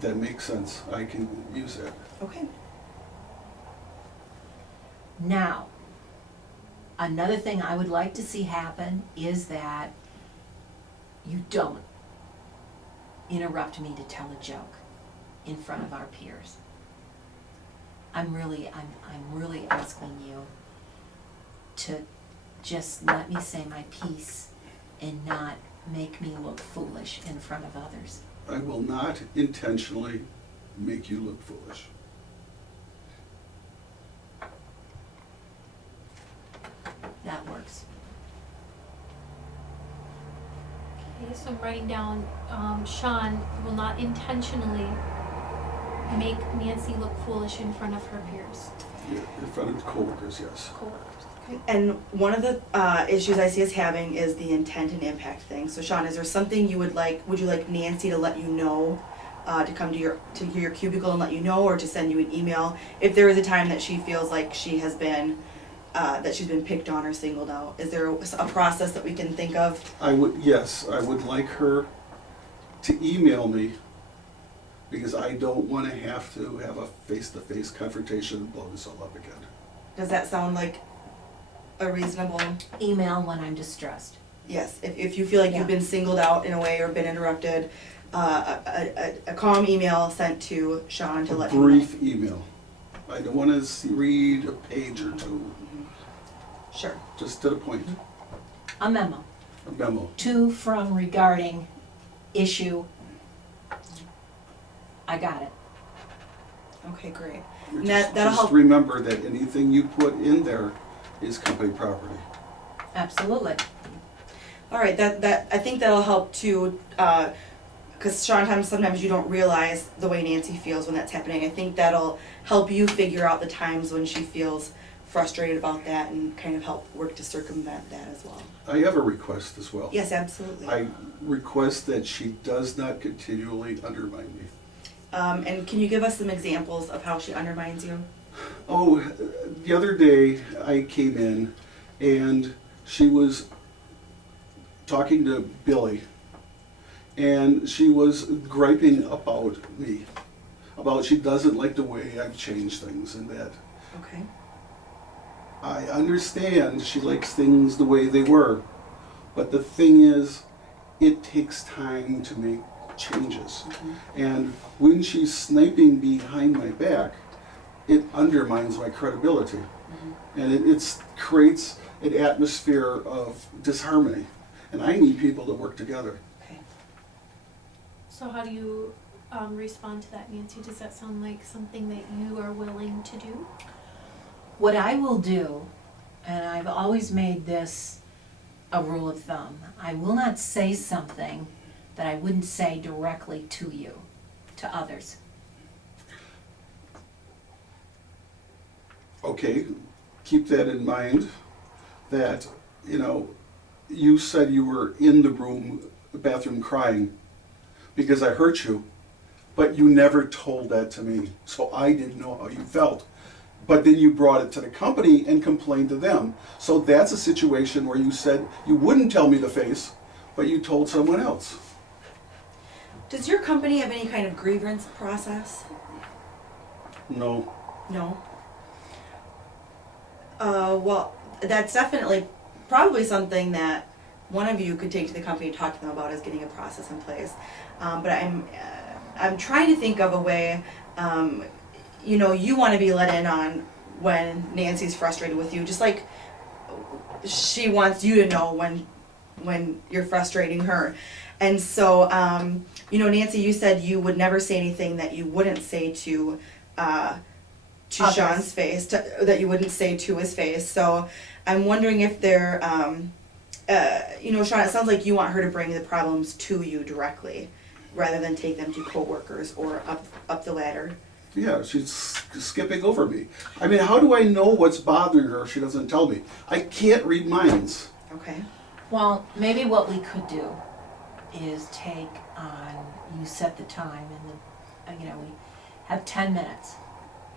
That makes sense. I can use that. Okay. Now, another thing I would like to see happen is that you don't interrupt me to tell a joke in front of our peers. I'm really asking you to just let me say my piece and not make me look foolish in front of others. I will not intentionally make you look foolish. That works. Okay, so I'm writing down, Sean will not intentionally make Nancy look foolish in front of her peers, Yeah, in front of coworkers, yes. coworkers. And one of the issues I see us having is the intent and impact thing. So Sean, is there something you would you like Nancy to let you know, to come to your cubicle and let you know, or to send you an email if there is a time that she feels like she has been, that she's been picked on or singled out? Is there a process that we can think of? Yes, I would like her to email me because I don't want to have a face-to-face confrontation and blow this all up again. Does that sound like a reasonable? Email when I'm distressed. Yes, if you feel like Yeah. you've been singled out in a way or been interrupted, a calm email sent to Sean to A let him know. brief email. I don't want to read a page or two, Sure. just to the point, A memo. a memo. To, from, regarding, issue. I got it. Okay, great. Just, That'll just help. remember that anything you put in there is company property. Absolutely. All right, that I think that'll help too, because sometimes you don't realize the way Nancy feels when that's happening. I think that'll help you figure out the times when she feels frustrated about that and kind of help work to circumvent that as well. I have a request as well. Yes, absolutely. I request that she does not continually undermine me. And can you give us some examples of how she undermines you? Oh, the other day I came in and she was talking to Billy and she was griping about me, about she doesn't like the way I've changed things and that. Okay. I understand she likes things the way they were, but the thing is, it takes time to make changes. And when she's sniping behind my back, it undermines my credibility. And it creates an atmosphere of disharmony. And I need people to work together. Okay. So how do you respond to that, Nancy? Does that sound like something that you are willing to do? What I will do, and I've always made this a rule of thumb, I will not say something that I wouldn't say directly to you, to others. Okay, keep that in mind, that, you said you were in the bathroom crying because I hurt you, but you never told that to me, so I didn't know how you felt. But then you brought it to the company and complained to them. So that's a situation where you said you wouldn't tell me to face, but you told someone else. Does your company have any kind of grievance process? No. No. Well, that's definitely probably something that one of you could take to the company and talk to them about, is getting a process in place. But I'm trying to think of a way. You want to be let in on when Nancy's frustrated with you, just like she wants you to know when you're frustrating her. And so, you know, Nancy, you said you would never say anything that you wouldn't say to Others. Sean's face, that you wouldn't say to his face. So I'm wondering if there, you know, Sean, it sounds like you want her to bring the problems to you directly, rather than take them to coworkers or up the ladder. Yeah, she's skipping over me. I mean, how do I know what's bothering her if she doesn't tell me? I can't read minds. Okay. Well, maybe what we could do is take on, you set the time and we have 10 minutes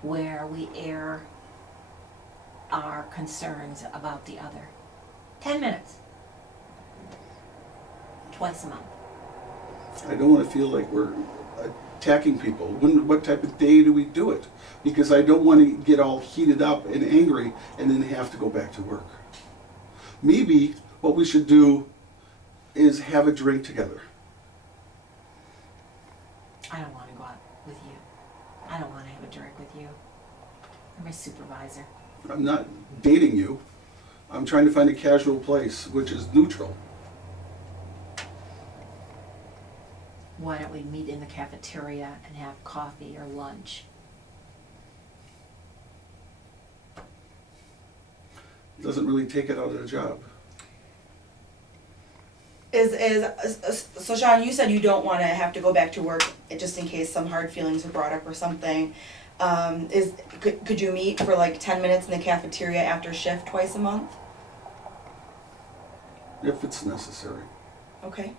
where we air our concerns about the other. 10 minutes. Twice a month. I don't want to feel like we're attacking people. What type of day do we do it? Because I don't want to get all heated up and angry and then have to go back to work. Maybe what we should do is have a drink together. I don't want to go out with you. I don't want to have a drink with you. You're my supervisor. I'm not dating you. I'm trying to find a casual place, which is neutral. Why don't we meet in the cafeteria and have coffee or lunch? Doesn't really take it out of the job. So Sean, you said you don't want to have to go back to work just in case some hard feelings are brought up or something. Could you meet for like 10 minutes in the cafeteria after shift twice a month? If it's necessary. Okay.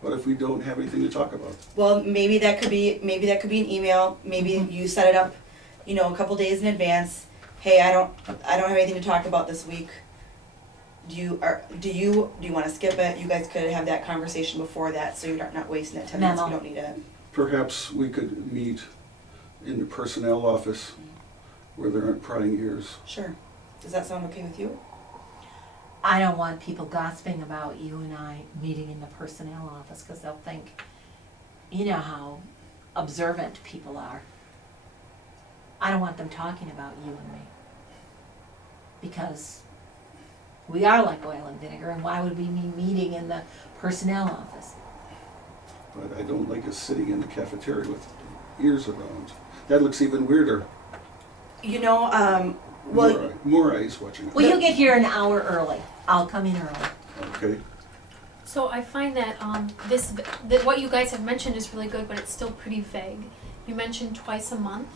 What if we don't have anything to talk about? Well, maybe that could be an email. Maybe you set it up, you know, a couple days in advance. Hey, I don't have anything to talk about this week. Do you want to skip it? You guys could have that conversation before that, so you're not wasting that 10 minutes. Memo. You don't need it. Perhaps we could meet in the personnel office where there aren't prying ears. Sure. Does that sound okay with you? I don't want people gossiping about you and I meeting in the personnel office, because they'll think, you know how observant people are. I don't want them talking about you and me. Because we are like oil and vinegar, and why would we be meeting in the personnel office? But I don't like us sitting in the cafeteria with ears around. That looks even weirder. You know, well, More eyes watching. Well, you'll get here an hour early. I'll come in early. Okay. So I find that what you guys have mentioned is really good, but it's still pretty vague. You mentioned twice a month.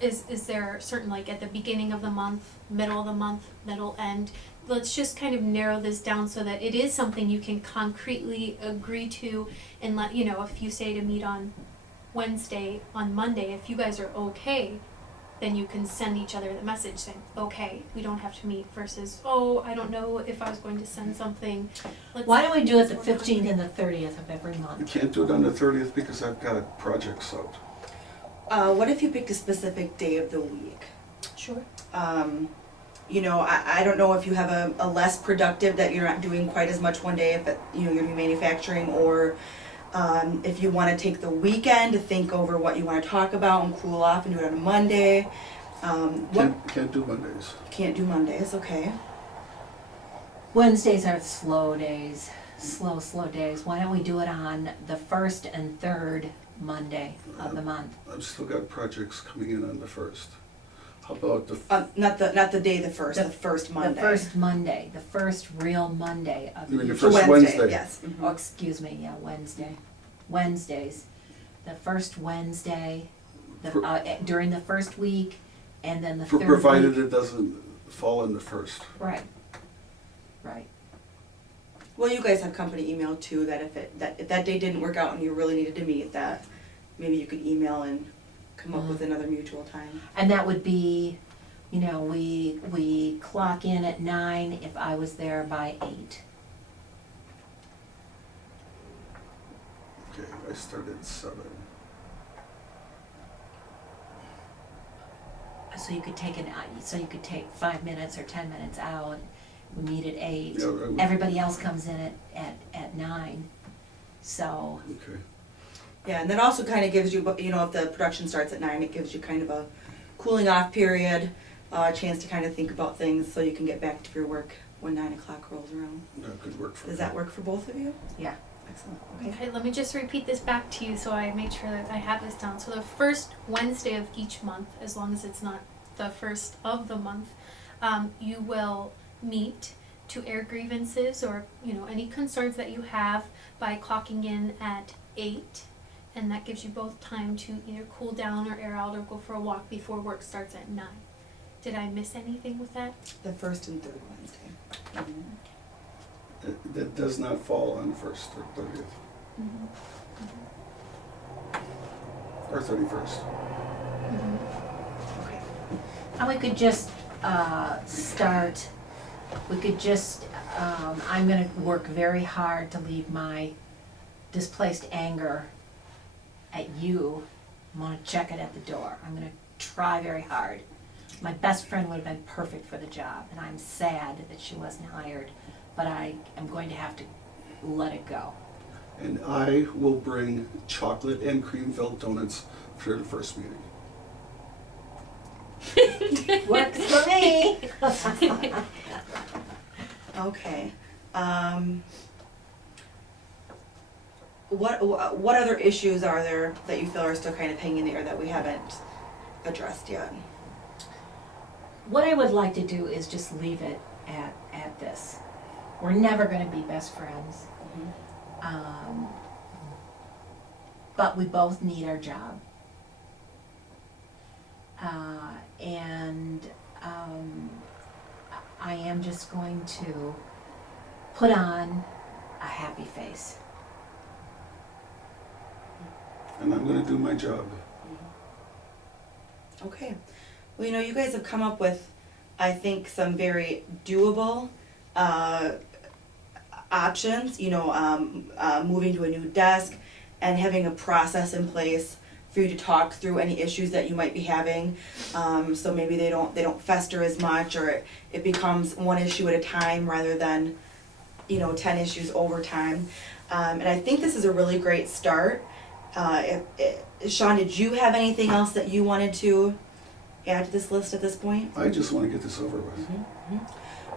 Is there certain, like at the beginning of the month, middle, end? Let's just kind of narrow this down so that it is something you can concretely agree to, and let you know if you say to meet on Wednesday, on Monday, if you guys are okay, then you can send each other the message saying, okay, we don't have to meet, versus, oh, I don't know if I was going to send something. Why don't we do it the let's work on 15th and the 30th of every I month? can't do it on the 30th because I've got projects out. what if you picked a specific day of the week? Sure. You know, I don't know if you have a less productive, that you're not doing quite as much one day, if you're doing manufacturing, or if you want to take the weekend to think over what you want to talk about and cool off and do it on a Monday. Can't do Mondays. Can't do Mondays, okay. Wednesdays are slow days, slow days. Why don't we do it on the first and third Monday of the month? I've still got projects coming in on the 1st. How about the... Not the day the first Monday. The first Monday, the first real Monday of You mean the the year. first Wednesday? Yes. Oh, excuse me, yeah, Wednesday. Wednesdays. The first Wednesday, during the first week, and then the third week. Provided it doesn't fall in the first. Right. Right. Well, you guys have company email too, that if that day didn't work out and you really needed to meet, that maybe you could email and come up with another mutual time. And that would be, you know, we clock in at 9 if I was there by 8. Okay, I started at 7. So you could take 5 minutes or 10 minutes out. We meet at 8. Yeah, I would- Everybody else comes in at 9. So Okay. Yeah, and that also kind of gives you, you know, if the production starts at 9, it gives you kind of a cooling off period. a chance to kind of think about things so you can get back to your work when 9 o'clock rolls around. That could work for me. Does that work for both of you? Yeah. Excellent, okay. Okay, let me just repeat this back to you so I make sure that I have this down. So the first Wednesday of each month, as long as it's not the first of the month, you will meet to air grievances or, any concerns that you have by clocking in at 8. And that gives you both time to either cool down or air out or go for a walk before work starts at 9. Did I miss anything with that? The first and third Wednesday. That does not fall on the 1st or 30th. Or 31st. Okay. And we could just start, I'm gonna work very hard to leave my displaced anger at you. I'm gonna check it at the door. I'm gonna try very hard. My best friend would have been perfect for the job, and I'm sad that she wasn't hired, but I am going to have to let it go. And I will bring chocolate and cream-filled donuts for the first meeting. Works for me. Okay. What other issues are there that you feel are still kind of hanging in the air that we haven't addressed yet? What I would like to do is just leave it at this. We're never gonna be best friends. But we both need our job. I am just going to put on a happy face. And I'm gonna do my job. Okay. Well, you guys have come up with, I think, some very doable options, moving to a new desk and having a process in place for you to talk through any issues that you might be having. So maybe they don't fester as much, or it becomes one issue at a time rather than, 10 issues over time. And I think this is a really great start. Sean, did you have anything else that you wanted to add to this list at this point? I just want to get this over with.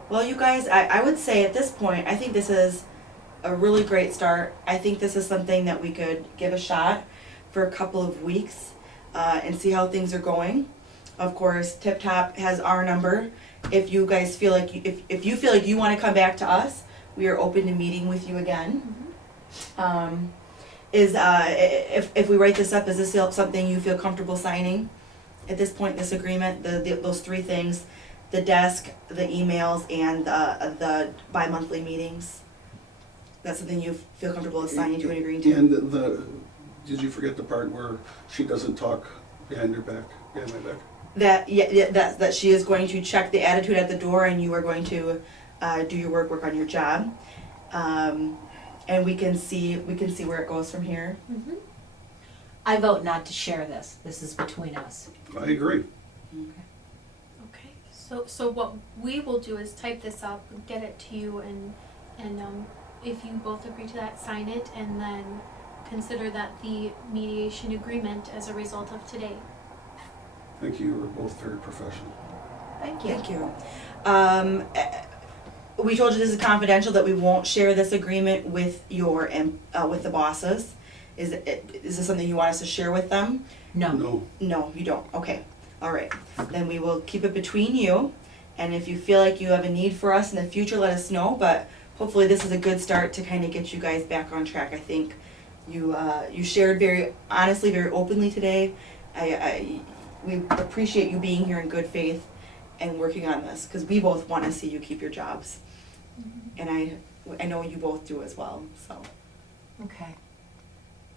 Well, you guys, I would say at this point, I think this is a really great start. I think this is something that we could give a shot for a couple of weeks and see how things are going. Of course, Tip Top has our number. If you guys feel like if you feel like you want to come back to us, we are open to meeting with you again. If we write this up, is this something you feel comfortable signing? At this point, this agreement, those 3 things, the desk, the emails, and the bi-monthly meetings. That's something you feel comfortable signing to and agreeing to? And did you forget the part where she doesn't talk behind my back? That she is going to check the attitude at the door, and you are going to do your work on your job. And we can see where it goes from here. I vote not to share this. This is between us. I agree. Okay, so what we will do is type this up, get it to you, and if you both agree to that, sign it, and then consider that the mediation agreement as a result of today. Thank you. You're both very professional. Thank you. Thank you. We told you this is confidential, that we won't share this agreement with with the bosses. Is this something you want us to share with them? No. No. No, you don't. Okay. All right. Then we will keep it between you. And if you feel like you have a need for us in the future, let us know. But hopefully this is a good start to kind of get you guys back on track. I think you shared very honestly, very openly today. We appreciate you being here in good faith and working on this, because we both want to see you keep your jobs. And I know you both do as well. So Okay.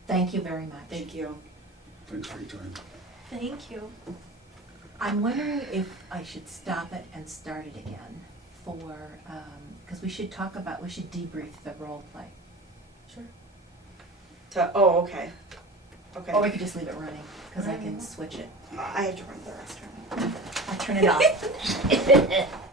Thank you very much. thank you. Thanks for your time. Thank you. I'm wondering if I should stop it and start it again because we should debrief the role play. Sure. Okay. Okay. Or we could just leave it running, because I can Running. switch it. I have to run the restaurant. I'll turn it off.